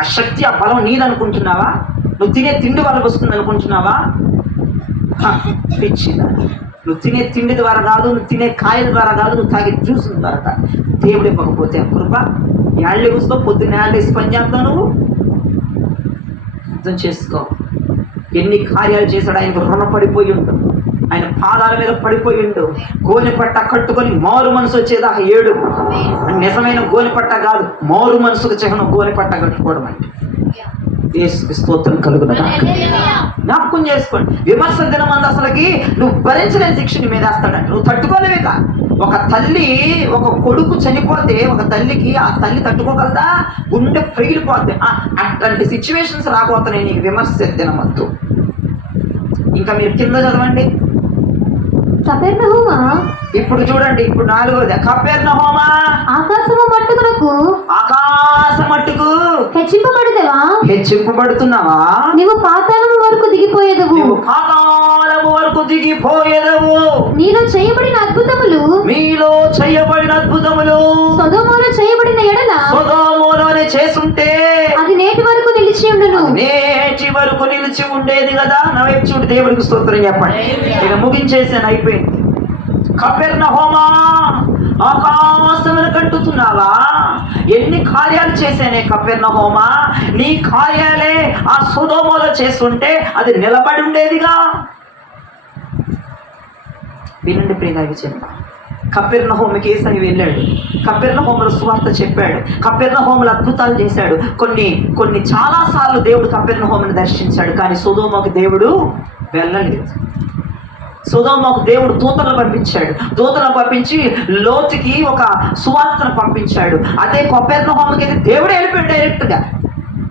ఆ శక్తి, ఆ బలం నీదనుకుంటున్నావా? నువ్వు తినే తిండి వాళ్ళకి వస్తుంది అనుకుంటున్నావా? పిచ్చిదా. నువ్వు తినే తిండి ద్వారా కాదు, నువ్వు తినే కాయల ద్వారా కాదు, నువ్వు తాగే జ్యూస్ ద్వారా కాదు. దేవుడు ఇవ్వకపోతే కృప ఏళ్ళు కూసుకో, పొద్దున్న ఏళ్ళు వేసి పని చేస్తావు. నువ్వు అర్థం చేసుకో. ఎన్ని కార్యాలు చేశాడు, ఆయనకు రుణపడిపోయి ఉండు, ఆయన పాదాల మీద పడిపోయి ఉండు. గోనెపట్ట కట్టుకొని మారు మనసు వచ్చేదాకా ఏడు. నిజమైన గోనెపట్ట కాదు, మారు మనసుకు చిహ్నం గోనెపట్ట కట్టుకోవడం అంటే. యేసుకి స్తోత్రం కలుగునగా. జ్ఞాపకం చేసుకోండి, విమర్శ దినమందు అసలుకి నువ్వు భరించలేని శిక్ష నీ మీద వేస్తాడంట. నువ్వు తట్టుకోలేవిక. ఒక తల్లి, ఒక కొడుకు చనిపోతే ఒక తల్లికి ఆ తల్లి తట్టుకోగలదా? గుండె పగిలిపోద్ది. అట్లాంటి సిచ్యువేషన్స్ రాబోతున్నాయి నీకు విమర్శ దినమందు. ఇంకా మీరు కింద చదవండి. కపెర్నహూమా, ఇప్పుడు చూడండి, ఇప్పుడు 4వది. కపెర్నహూమా, ఆకాశము మట్టుకు హెచ్చింపబడుతున్నావా? నీవు పాతాళము వరకు దిగిపోయేదవు. నీలో చేయబడిన అద్భుతములు సొదొమలో చేయబడిన ఎడల సొదొమలోనే చేసుంటే అది నేటి వరకు నిలిచి ఉండును. నేటి వరకు నిలిచి ఉండేది కదా. నా వైపు చూడు, దేవుడికి స్తోత్రం చెప్పండి. ఇక ముగించేసాను, అయిపోయింది. కపెర్నహూమా, ఆకాశమును కట్టుతున్నావా? ఎన్ని కార్యాలు చేశానే కపెర్నహూమా. నీ కార్యాలే ఆ సొదొమలో చేస్తుంటే అది నిలబడి ఉండేదిగా. వినండి ప్రియమైన విషయం, కపెర్నహూముకి యేసయ్య వెళ్ళాడు, కపెర్నహూములో సువార్త చెప్పాడు, కపెర్నహూములో అద్భుతాలు చేశాడు. కొన్ని చాలాసార్లు దేవుడు కపెర్నహూమును దర్శించాడు, కానీ సొదొమకు దేవుడు వెళ్ళలేదు. సొదొమకు దేవుడు దూతలను పంపించాడు. దూతలను పంపించి లోతుకి ఒక సువార్తను పంపించాడు. అదే కపెర్నహూముకి అయితే దేవుడే వెళ్ళిపోయాడు డైరెక్ట్గా.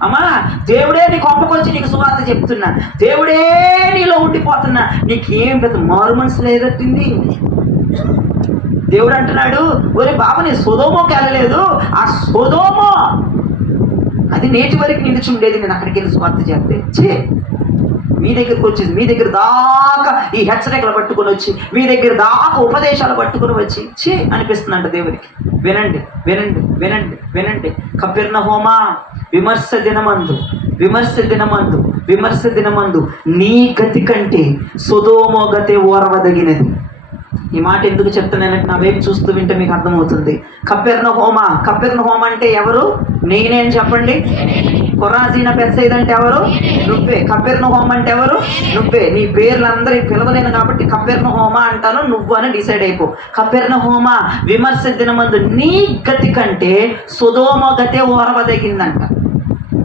అమ్మా, దేవుడే నీ కొంపకొచ్చి నీకు సువార్త చెప్తున్నా, దేవుడే నీలో ఉండిపోతున్నా, నీకేం పెద్ద మారు మనసు లేదట్టింది. దేవుడు అంటున్నాడు, ఒరే బాబు నేను సొదొమకి వెళ్ళలేదు, ఆ సొదొమ అది నేటి వరకు నిలిచి ఉండేది, నేను అక్కడికి వెళ్ళి సువార్త చేస్తే మీ దగ్గరకు వచ్చి మీ దగ్గర దాకా ఈ హెచ్చరికలు పట్టుకొని వచ్చి మీ దగ్గర దాకా ఉపదేశాలు పట్టుకొని వచ్చి అనిపిస్తుందంట దేవుడికి. వినండి వినండి వినండి వినండి. కపెర్నహూమా, విమర్శ దినమందు నీ గతి కంటే సొదొమ గతి ఓర్వదగినది. ఈ మాట ఎందుకు చెప్తున్నానంటే నా వైపు చూస్తూ వింటే మీకు అర్థమవుతుంది. కపెర్నహూమ అంటే ఎవరు? నేనే అని చెప్పండి. కొరాజీన బెత్సైద అంటే ఎవరు? నువ్వే. కపెర్నహూమ అంటే ఎవరు? నువ్వే. నీ పేర్లు అందరూ పిలవలేను కాబట్టి కపెర్నహూమ అంటాను, నువ్వు అని డిసైడ్ అయిపో. కపెర్నహూమ, విమర్శ దినమందు నీ గతి కంటే సొదొమ గతే ఓర్వదగిందంట.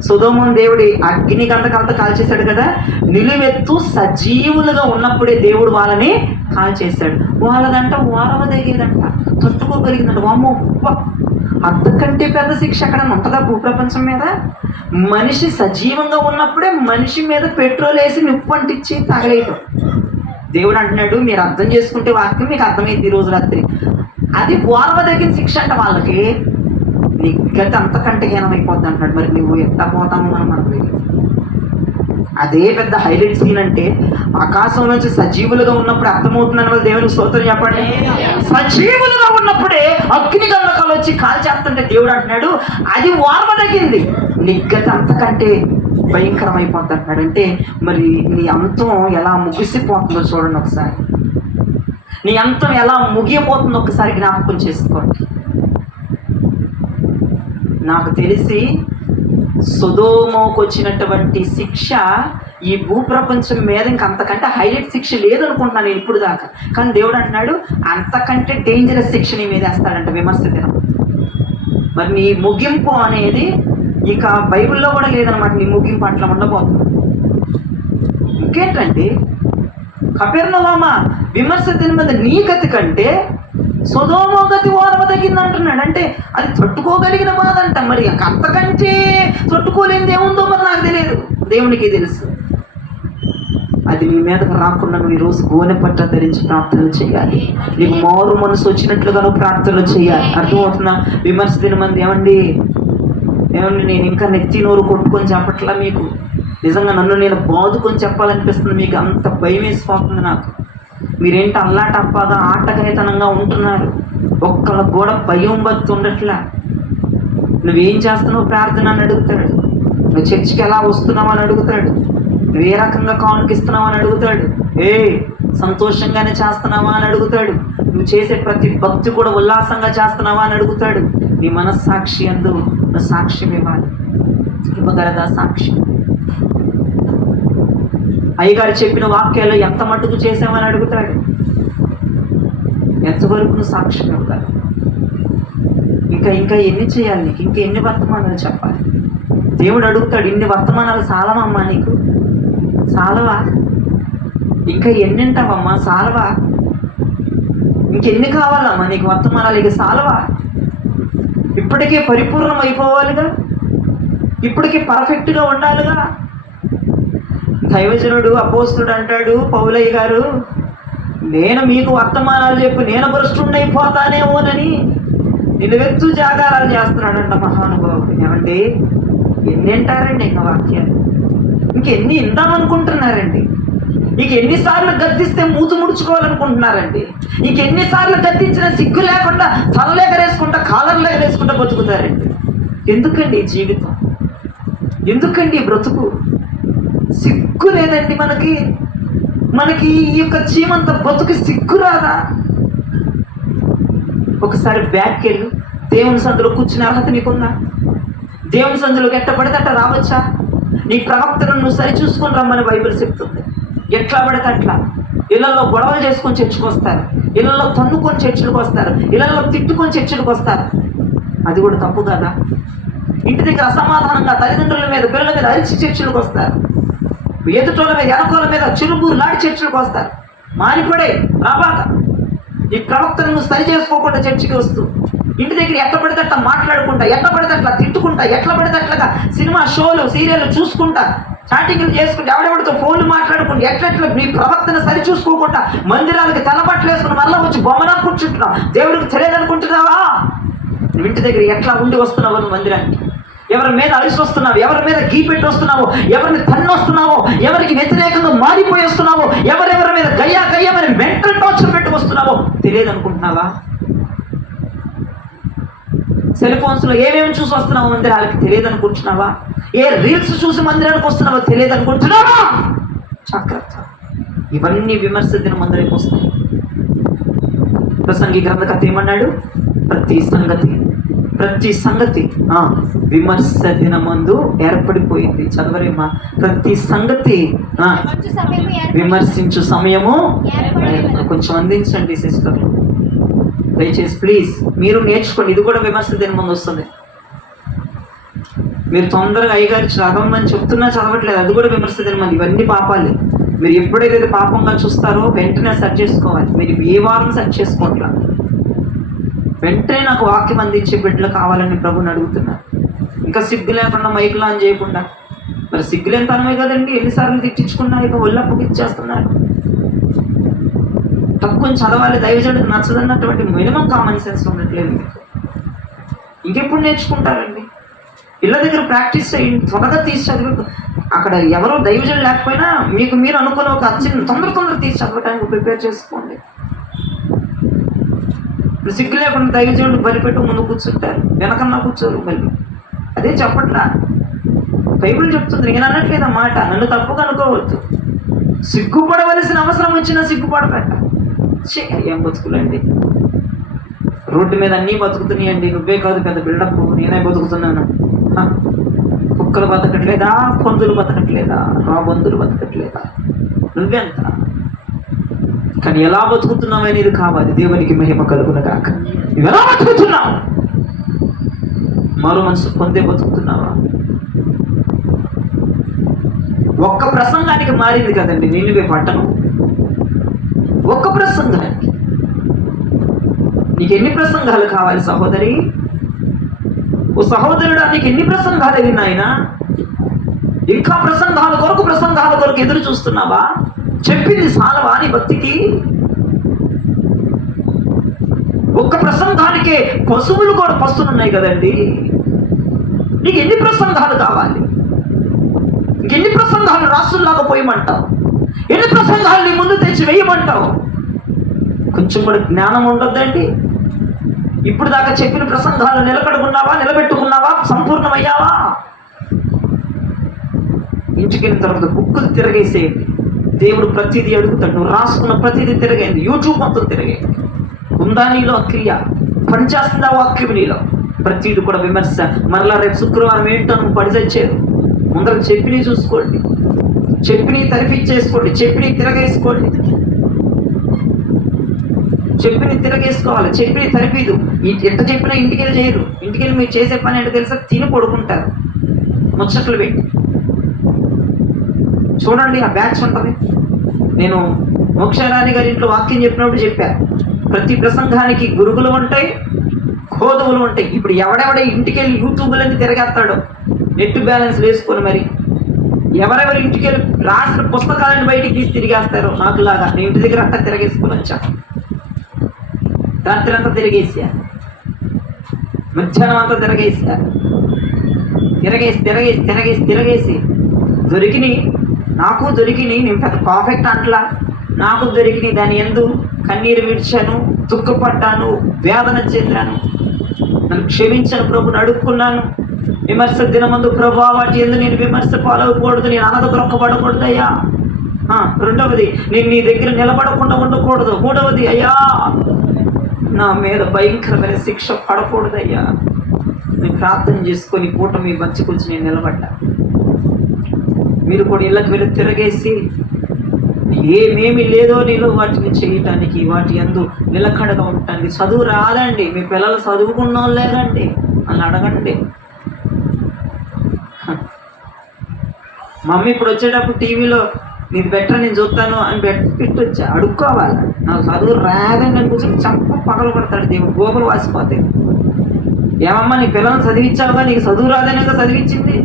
సొదొమను దేవుడి అగ్ని గంటకంతా కాల్చేశాడు కదా, నిలువెత్తు సజీవులుగా ఉన్నప్పుడే దేవుడు వాళ్ళని కాల్చేశాడు. వాళ్ళదంట ఓర్వదగేదంట, తట్టుకోగలిగిందంట. వామ్మో, అంతకంటే పెద్ద శిక్ష ఎక్కడ ఉంటుందా భూప్రపంచం మీద? మనిషి సజీవంగా ఉన్నప్పుడే మనిషి మీద పెట్రోల్ వేసి నిప్పు అంటించి తగలేయటం. దేవుడు అంటున్నాడు, మీరు అర్థం చేసుకుంటే వాక్యం మీకు అర్థమైంది ఈ రోజు రాత్రి. అది ఓర్వదగిన శిక్ష అంట వాళ్ళకి. నీ గతి అంతకంటే హీనమైపోద్ది అంటున్నాడు. మరి నువ్వు ఎట్లా పోతామో మనకు తెలియదు. అదే పెద్ద హైలైట్ సీన్ అంటే ఆకాశం నుంచి సజీవులుగా ఉన్నప్పుడు అర్థమవుతుందని వాళ్ళు దేవునికి స్తోత్రం చెప్పండి. సజీవులుగా ఉన్నప్పుడే అగ్ని గంధకాలు వచ్చి కాల్చేస్తుంటే దేవుడు అంటున్నాడు అది ఓర్వదగింది. నీ గతి అంతకంటే భయంకరమైపోద్ది అంటున్నాడు. అంటే మరి నీ అంతం ఎలా ముగిసిపోతుందో చూడండి ఒకసారి. నీ అంతం ఎలా ముగియపోతుందో ఒకసారి జ్ఞాపకం చేసుకోండి. నాకు తెలిసి సొదొమకు వచ్చినటువంటి శిక్ష ఈ భూప్రపంచం మీద ఇంకంతకంటే హైలైట్ శిక్ష లేదనుకుంటున్నాను నేను ఇప్పుడు దాకా. కానీ దేవుడు అంటున్నాడు అంతకంటే డేంజరస్ శిక్ష నీ మీద వేస్తాడంట విమర్శ దినం. మరి నీ ముగింపు అనేది ఇక బైబిల్లో కూడా లేదనమాట. నీ ముగింపు అట్లా ఉండబోతుంది. ఇంకేంటండి, కపెర్నహూమ, విమర్శ దినం మీద నీ గతి కంటే సొదొమ గతి ఓర్వదగింది అంటున్నాడు. అంటే అది తట్టుకోగలిగిన బాధ అంట. మరి అంతకంటే తట్టుకోలేనిది ఏముందో మరి నాకు తెలియదు, దేవునికి తెలుసు. అది నీ మీదకు రాకుండా నువ్వు ఈరోజు గోనె పట్ట ధరించి ప్రార్థనలు చేయాలి. నీకు మారు మనసు వచ్చినట్లుగా నువ్వు ప్రార్థనలు చేయాలి. అర్థమవుతుందా? విమర్శ దినమంది ఏమండి నేను ఇంకా నెత్తి నోరు కొట్టుకొని చెప్పట్లా మీకు. నిజంగా నన్ను నేను బాదుకొని చెప్పాలనిపిస్తుంది. మీకు అంత భయం వేసిపోతుంది నాకు. మీరేంటి అల్లాటప్పగా ఆటకైతనంగా ఉంటున్నారు. ఒక్కళ్ళకు కూడా భయం భక్తి ఉండట్లా. నువ్వేం చేస్తున్నావు ప్రార్థన అని అడుగుతాడు. నువ్వు చర్చికి ఎలా వస్తున్నావు అని అడుగుతాడు. నువ్వు ఏ రకంగా కానుకిస్తున్నావు అని అడుగుతాడు. సంతోషంగానే చేస్తున్నావా అని అడుగుతాడు. నువ్వు చేసే ప్రతి భక్తి కూడా ఉల్లాసంగా చేస్తున్నావా అని అడుగుతాడు. నీ మనస్సాక్షి అందు నువ్వు సాక్ష్యం ఇవ్వాలి. ఇవ్వగలదా సాక్షి? అయ్యగారు చెప్పిన వాక్యాలు ఎంత మట్టుకు చేసామని అడుగుతాడు. ఎంతవరకు నువ్వు సాక్ష్యం ఇవ్వాలి? ఇంకా ఎన్ని చేయాలి నీకు? ఇంకా ఎన్ని వర్తమానాలు చెప్పాలి? దేవుడు అడుగుతాడు, ఇన్ని వర్తమానాలు సాలవమ్మా నీకు? సాలవా? ఇంకా ఎన్ని వింటావమ్మా? సాలవా? ఇంకెన్ని కావాలమ్మా నీకు వర్తమానాలు? ఇక సాలవా? ఇప్పటికే పరిపూర్ణం అయిపోవాలిగా, ఇప్పటికే పర్ఫెక్ట్గా ఉండాలిగా. దైవజనుడు అపోస్తుడు అంటాడు, పౌలయ్య గారు, నేను మీకు వర్తమానాలు చెప్పి నేను భ్రష్టుడైపోతానేమోనని నిలువెత్తు జాగారాలు చేస్తున్నాడంట మహానుభావుడు. ఏమండి, ఎన్ని వింటారండి ఇంకా వాక్యాలు? ఇంకెన్ని ఇందామనుకుంటున్నారండి? ఇంక ఎన్నిసార్లు గద్దిస్తే మూతు ముడుచుకోవాలనుకుంటున్నారండి? ఇంకెన్నిసార్లు గద్దించిన సిగ్గు లేకుండా తలలేకరేసుకుంటా కాలర్లు ఎగరేసుకుంటా బతుకుతారండి. ఎందుకండి ఈ జీవితం? ఎందుకండి ఈ బ్రతుకు? సిగ్గు లేదండి మనకి ఈ యొక్క జీవంత బతుకు సిగ్గు రాదా? ఒకసారి బ్యాక్కి వెళ్ళు. దేవుని సందులో కూర్చునే అర్హత నీకుందా? దేవుని సందులోకి ఎట్ట పడితే అట్లా రావచ్చా? నీ ప్రవక్తను నువ్వు సరి చూసుకొని రమ్మని బైబిల్ చెప్తుంది. ఎట్లా పడితే అట్లా ఇళ్లలో గొడవలు చేసుకొని చర్చకు వస్తారు, ఇళ్లలో తన్నుకొని చర్చలకు వస్తారు, ఇళ్లలో తిట్టుకొని చర్చలకు వస్తారు. అది కూడా తప్పు కదా? ఇంటి దగ్గర అసమాధానంగా తల్లిదండ్రుల మీద పిల్లల మీద అరిచి చర్చలకు వస్తారు, ఎదుటోళ్ళ మీద ఎనకోల మీద చిరుబూరు లాంటి చర్చలకు వస్తారు. మారిపడే రాబాక. ఈ ప్రవక్తను నువ్వు సరి చేసుకోకుండా చర్చికి వస్తూ ఇంటి దగ్గర ఎట్లా పడితే అట్లా మాట్లాడుకుంటా, ఎట్లా పడితే అట్లా తిట్టుకుంటా, ఎట్లా పడితే అట్లాగా సినిమా షోలు సీరియల్ చూసుకుంటా, చాటింగ్లు చేసుకుంటా, ఎవడెవడితో ఫోన్లు మాట్లాడుకుంటా, ఎట్లెట్లా నీ ప్రవక్తను సరి చూసుకోకుండా మందిరాలకి తెల్లబట్టలు వేసుకుని మళ్ళీ వచ్చి బొమ్మలా కూర్చుంటున్నావు. దేవుడికి తెలియదనుకుంటున్నావా? నువ్వు ఇంటి దగ్గర ఎట్లా ఉండి వస్తున్నావు నువ్వు మందిరానికి? ఎవరి మీద అలిసి వస్తున్నావు, ఎవరి మీద గీ పెట్టి వస్తున్నావు, ఎవరిని తన్ను వస్తున్నావో, ఎవరికి వ్యతిరేకంగా మారిపోయి వస్తున్నావో, ఎవరెవరి మీద గయ్యమని మెంటల్ టార్చర్ పెట్టి వస్తున్నావో తెలియదు అనుకుంటున్నావా? సెల్ ఫోన్స్లో ఏమేమి చూసి వస్తున్నావో మందిరాలకి తెలియదు అనుకుంటున్నావా? ఏ రీల్స్ చూసి మందిరానికి వస్తున్నావో తెలియదు అనుకుంటున్నావా? జాగ్రత్త, ఇవన్నీ విమర్శ దిన మందిరానికి వస్తాయి. ప్రసంగి గ్రంథకర్త ఏమన్నాడు? ప్రతి సంగతి విమర్శ దినమందు ఏర్పడిపోయింది. చదవరేమా? ప్రతి సంగతి విమర్శించు సమయము. కొంచెం అందించండి సిస్టర్లు దయచేసి ప్లీజ్. మీరు నేర్చుకోండి, ఇది కూడా విమర్శ దినమందు వస్తుంది. మీరు తొందరగా అయ్యగారు చదవమని చెప్తున్నా చదవట్లేదు, అది కూడా విమర్శ దినమంది. ఇవన్నీ పాపాలే. మీరు ఎప్పుడైతే పాపంగా చూస్తారో వెంటనే సెర్చ్ చేసుకోవాలి. మీరు ఏ వారం సెర్చ్ చేసుకోవట్లా, వెంటనే నాకు వాక్యం అందించే బిడ్డలు కావాలని ప్రభుని అడుగుతున్నారు. ఇంకా సిగ్గు లేకుండా మైకులు ఆన్ చేయకుండా, మరి సిగ్గులేని తనమే కదండి, ఎన్నిసార్లు తిట్టించుకున్నారు, ఇక ఒళ్ళప్పుకి ఇచ్చేస్తున్నారు. తక్కువ చదవాలి, దైవజనుడికి నచ్చదన్నటువంటి మినిమం కామన్ సెన్స్ ఉండట్లేదు మీకు. ఇంకెప్పుడు నేర్చుకుంటారండి? పిల్ల దగ్గర ప్రాక్టీస్ చేయండి, త్వరగా తీసి చదివి. అక్కడ ఎవరో దైవజనులు లేకపోయినా మీకు మీరు అనుకున్న ఒక అచ్చిన తొందర తీసి చదవడానికి ప్రిపేర్ చేసుకోండి. ఇప్పుడు సిగ్గు లేకుండా దైవజనుడు బలిపెట్టు ముందు కూర్చుంటారు, వెనకన్నా కూర్చోరు. మళ్ళీ అదే చెప్పట్లా, బైబిల్ చెప్తుంది. నేను అన్నట్లేదు మాట, నన్ను తప్పుగా అనుకోవద్దు. సిగ్గుపడవలసిన అవసరం వచ్చినా సిగ్గుపడబెట్ట. ఏం బతుకులండి, రోడ్డు మీద అన్నీ బతుకుతున్నాయండి. నువ్వే కాదు, పెద్ద బిల్డప్, నేనే బతుకుతున్నాను. కుక్కలు బతకట్లేదా? పందులు బతకట్లేదా? రాబందులు బతకట్లేదా? నువ్వెంత? కానీ ఎలా బతుకుతున్నావు అనేది కావాలి. దేవునికి మహిమ కలుగును గాక. నువ్వు ఎలా బతుకుతున్నావు? మరో మనసు పొందే బతుకుతున్నావా? ఒక్క ప్రసంగానికి మారింది కదండి నిన్నువే పట్టణం. ఒక్క ప్రసంగానికి నీకు ఎన్ని ప్రసంగాలు కావాలి సహోదరి? ఓ సహోదరుడా, నీకు ఎన్ని ప్రసంగాలు విన్నాయినా? ఇంకా ప్రసంగాల కొరకు ఎదురు చూస్తున్నావా? చెప్పింది సాలవా నీ భక్తికి? ఒక్క ప్రసంగానికే పశువులు కూడా పస్తులున్నాయి కదండి. నీకు ఎన్ని ప్రసంగాలు కావాలి? ఎన్ని ప్రసంగాలు రాసుల్లాగా పోయమంటావు? ఎన్ని ప్రసంగాలు నీ ముందు తెచ్చి వేయమంటావు? కొంచెం కూడా జ్ఞానం ఉండొద్దండి. ఇప్పుడు దాకా చెప్పిన ప్రసంగాలు నిలబెట్టుకున్నావా? సంపూర్ణమయ్యావా? ఇంటికి వెళ్ళిన తర్వాత బుక్కులు తిరగేసేయండి. దేవుడు ప్రతిదీ అడుగుతాడు. నువ్వు రాసుకున్న ప్రతిదీ తిరగేయండి. యూట్యూబ్ మొత్తం తిరగేయండి. ఉందా నీలో క్రియ? పనిచేస్తుందా వాక్యం నీలో? ప్రతిదీ కూడా విమర్శ. మరలా రేపు శుక్రవారం ఏంటో నువ్వు పడిచచ్చేది. ముందర చెప్పిని చూసుకోండి, చెప్పిని తరిపించేసుకోండి, చెప్పిని తిరగేసుకోండి. చెప్పిని తిరగేసుకోవాలి, చెప్పిని తరిపీదు. ఎంత చెప్పినా ఇంటికెళ్ళి చేయరు. ఇంటికెళ్ళి మీరు చేసే పని ఏంటో తెలుసా? తిని పడుకుంటారు ముచ్చట్లు పెట్టి. చూడండి, ఆ బ్యాచ్ ఉంటుంది. నేను మోక్షరాణి గారి ఇంట్లో వాక్యం చెప్పినప్పుడు చెప్పాను, ప్రతి ప్రసంగానికి గురుగులు ఉంటాయి, కోదువులు ఉంటాయి. ఇప్పుడు ఎవడెవడ ఇంటికి వెళ్ళి యూట్యూబ్లన్నీ తిరగేస్తాడు నెట్ బ్యాలెన్స్ వేసుకొని. మరి ఎవరెవరి ఇంటికి వెళ్ళి రాసిన పుస్తకాలను బయటికి తీసి తిరిగేస్తారు. నాకులాగా నేను ఇంటి దగ్గర అంతా తిరగేసుకొని వచ్చాను. రాత్రి అంతా తిరిగేసాను, మధ్యాహ్నం అంతా తిరగేసాను. తిరగేసి దొరికినాయి. నేను పెద్ద పర్ఫెక్ట్ అంటలా, నాకు దొరికినాయి. దాని యందు కన్నీరు విడిచాను, దుఃఖపడ్డాను, వేదన చెందాను. నన్ను క్షమించను ప్రభుని అడుక్కున్నాను. విమర్శ దినమందు ప్రభా వాటి యందు నేను విమర్శ పాలవకూడదు, నేను అనదొరకబడకూడదు అయ్యా. రెండవది, నేను నీ దగ్గర నిలబడకుండా ఉండకూడదు. మూడవది, అయ్యా నా మీద భయంకరమైన శిక్ష పడకూడదయ్యా. నేను ప్రార్థన చేసుకొని కూటమి మంచికొచ్చి నేను నిలబడ్డా. మీరు కూడా ఇళ్ళకి వెళ్ళి తిరగేసి ఏమేమి లేదో నీలో వాటిని చేయటానికి, వాటి యందు నిలకడగా ఉండటానికి. చదువు రాదండి, మీ పిల్లలు చదువుకున్న వాళ్ళేదండి అని అడగండి. మమ్మీ ఇప్పుడు వచ్చేటప్పుడు టీవీలో నీది బెటర్ నేను చూస్తాను అని పెట్టొచ్చా, అడుక్కోవాలి. నాకు చదువు రాదని నేను కూర్చొని చంప పగలు పడతాడు దేవుడు, గోపులు వాసిపోతాయి. ఏమమ్మా నీ పిల్లల్ని చదివించావుగా, నీకు చదువు రాదనే చదివించింది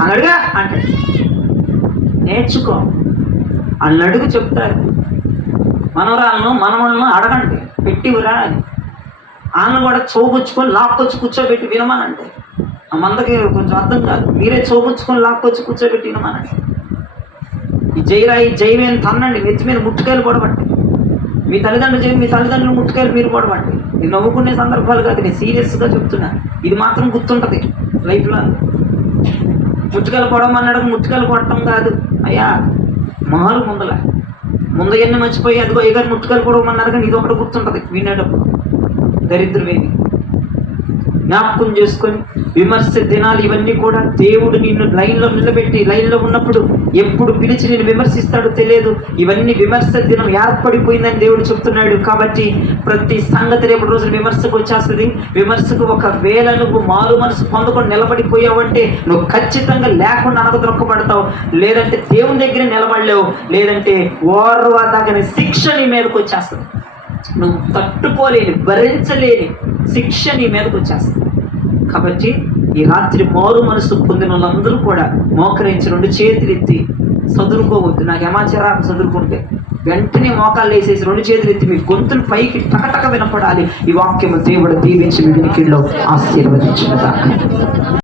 అని అడుగా అంటే నేర్చుకో అని అడుగు చెప్తారు. మనవరాలను మనవలను అడగండి పెట్టివురా అని. ఆమె కూడా చౌపుచ్చుకొని లాక్కొచ్చి కూర్చోబెట్టి వినమానంటే ఆ మందకి కొంచెం అర్థం కాదు. మీరే చౌపుచ్చుకొని లాక్కొచ్చి కూర్చోబెట్టి వినమానండి. ఈ జైరాయి జైవేని తన్నండి, నెత్తి మీద ముట్టుకాయలు పొడబట్టి. మీ తల్లిదండ్రులు ముట్టుకాయలు మీరు పొడబట్టి. నేను నవ్వుకునే సందర్భాలు కాదు, నేను సీరియస్గా చెప్తున్నా. ఇది మాత్రం గుర్తుంటుంది లైఫ్లో. ముట్టుకాయలు పొడవమన్నాడు, ముట్టుకాయలు కొట్టడం కాదు అయ్యా, మారు ముందు ఎన్ని మర్చిపోయి అదిగో అయ్యగారు ముట్టుకాయలు పొడవమన్నారు, కానీ ఇది ఒకటి గుర్తుంటుంది వినేటప్పుడు. దరిద్రమేమి జ్ఞాపకం చేసుకొని విమర్శ దినాలు ఇవన్నీ కూడా దేవుడు నిన్ను లైన్లో నిలబెట్టి, లైన్లో ఉన్నప్పుడు ఎప్పుడు పిలిచి నిన్ను విమర్శిస్తాడో తెలియదు. ఇవన్నీ విమర్శ దినం ఏర్పడిపోయిందని దేవుడు చెప్తున్నాడు. కాబట్టి ప్రతి సంగతి రేపు రోజున విమర్శకు వచ్చేస్తుంది. విమర్శకు ఒకవేళ నువ్వు మారు మనసు పొందుకొని నిలబడిపోయావంటే నువ్వు ఖచ్చితంగా లేకుండా అనగదొక్కబడతావు, లేదంటే దేవుని దగ్గర నిలబడలేవు, లేదంటే ఓర్వదగని శిక్ష నీ మీదకి వచ్చేస్తుంది. నువ్వు తట్టుకోలేని, భరించలేని శిక్ష నీ మీదకి వచ్చేస్తుంది. కాబట్టి ఈ రాత్రి మారు మనసు పొందిన వాళ్ళందరూ కూడా మోకరించి 2 చేతులు ఎత్తి చదువుకోవద్దు. నాకు ఏమాచారం చదువుకుంటే వెంటనే మోకాళ్ళు వేసేసి 2 చేతులు ఎత్తి మీ గొంతులు పైకి టకటక వినపడాలి. ఈ వాక్యము దేవుడు దీవించి మీ వినికిడిలో ఆశీర్వదించుగాక.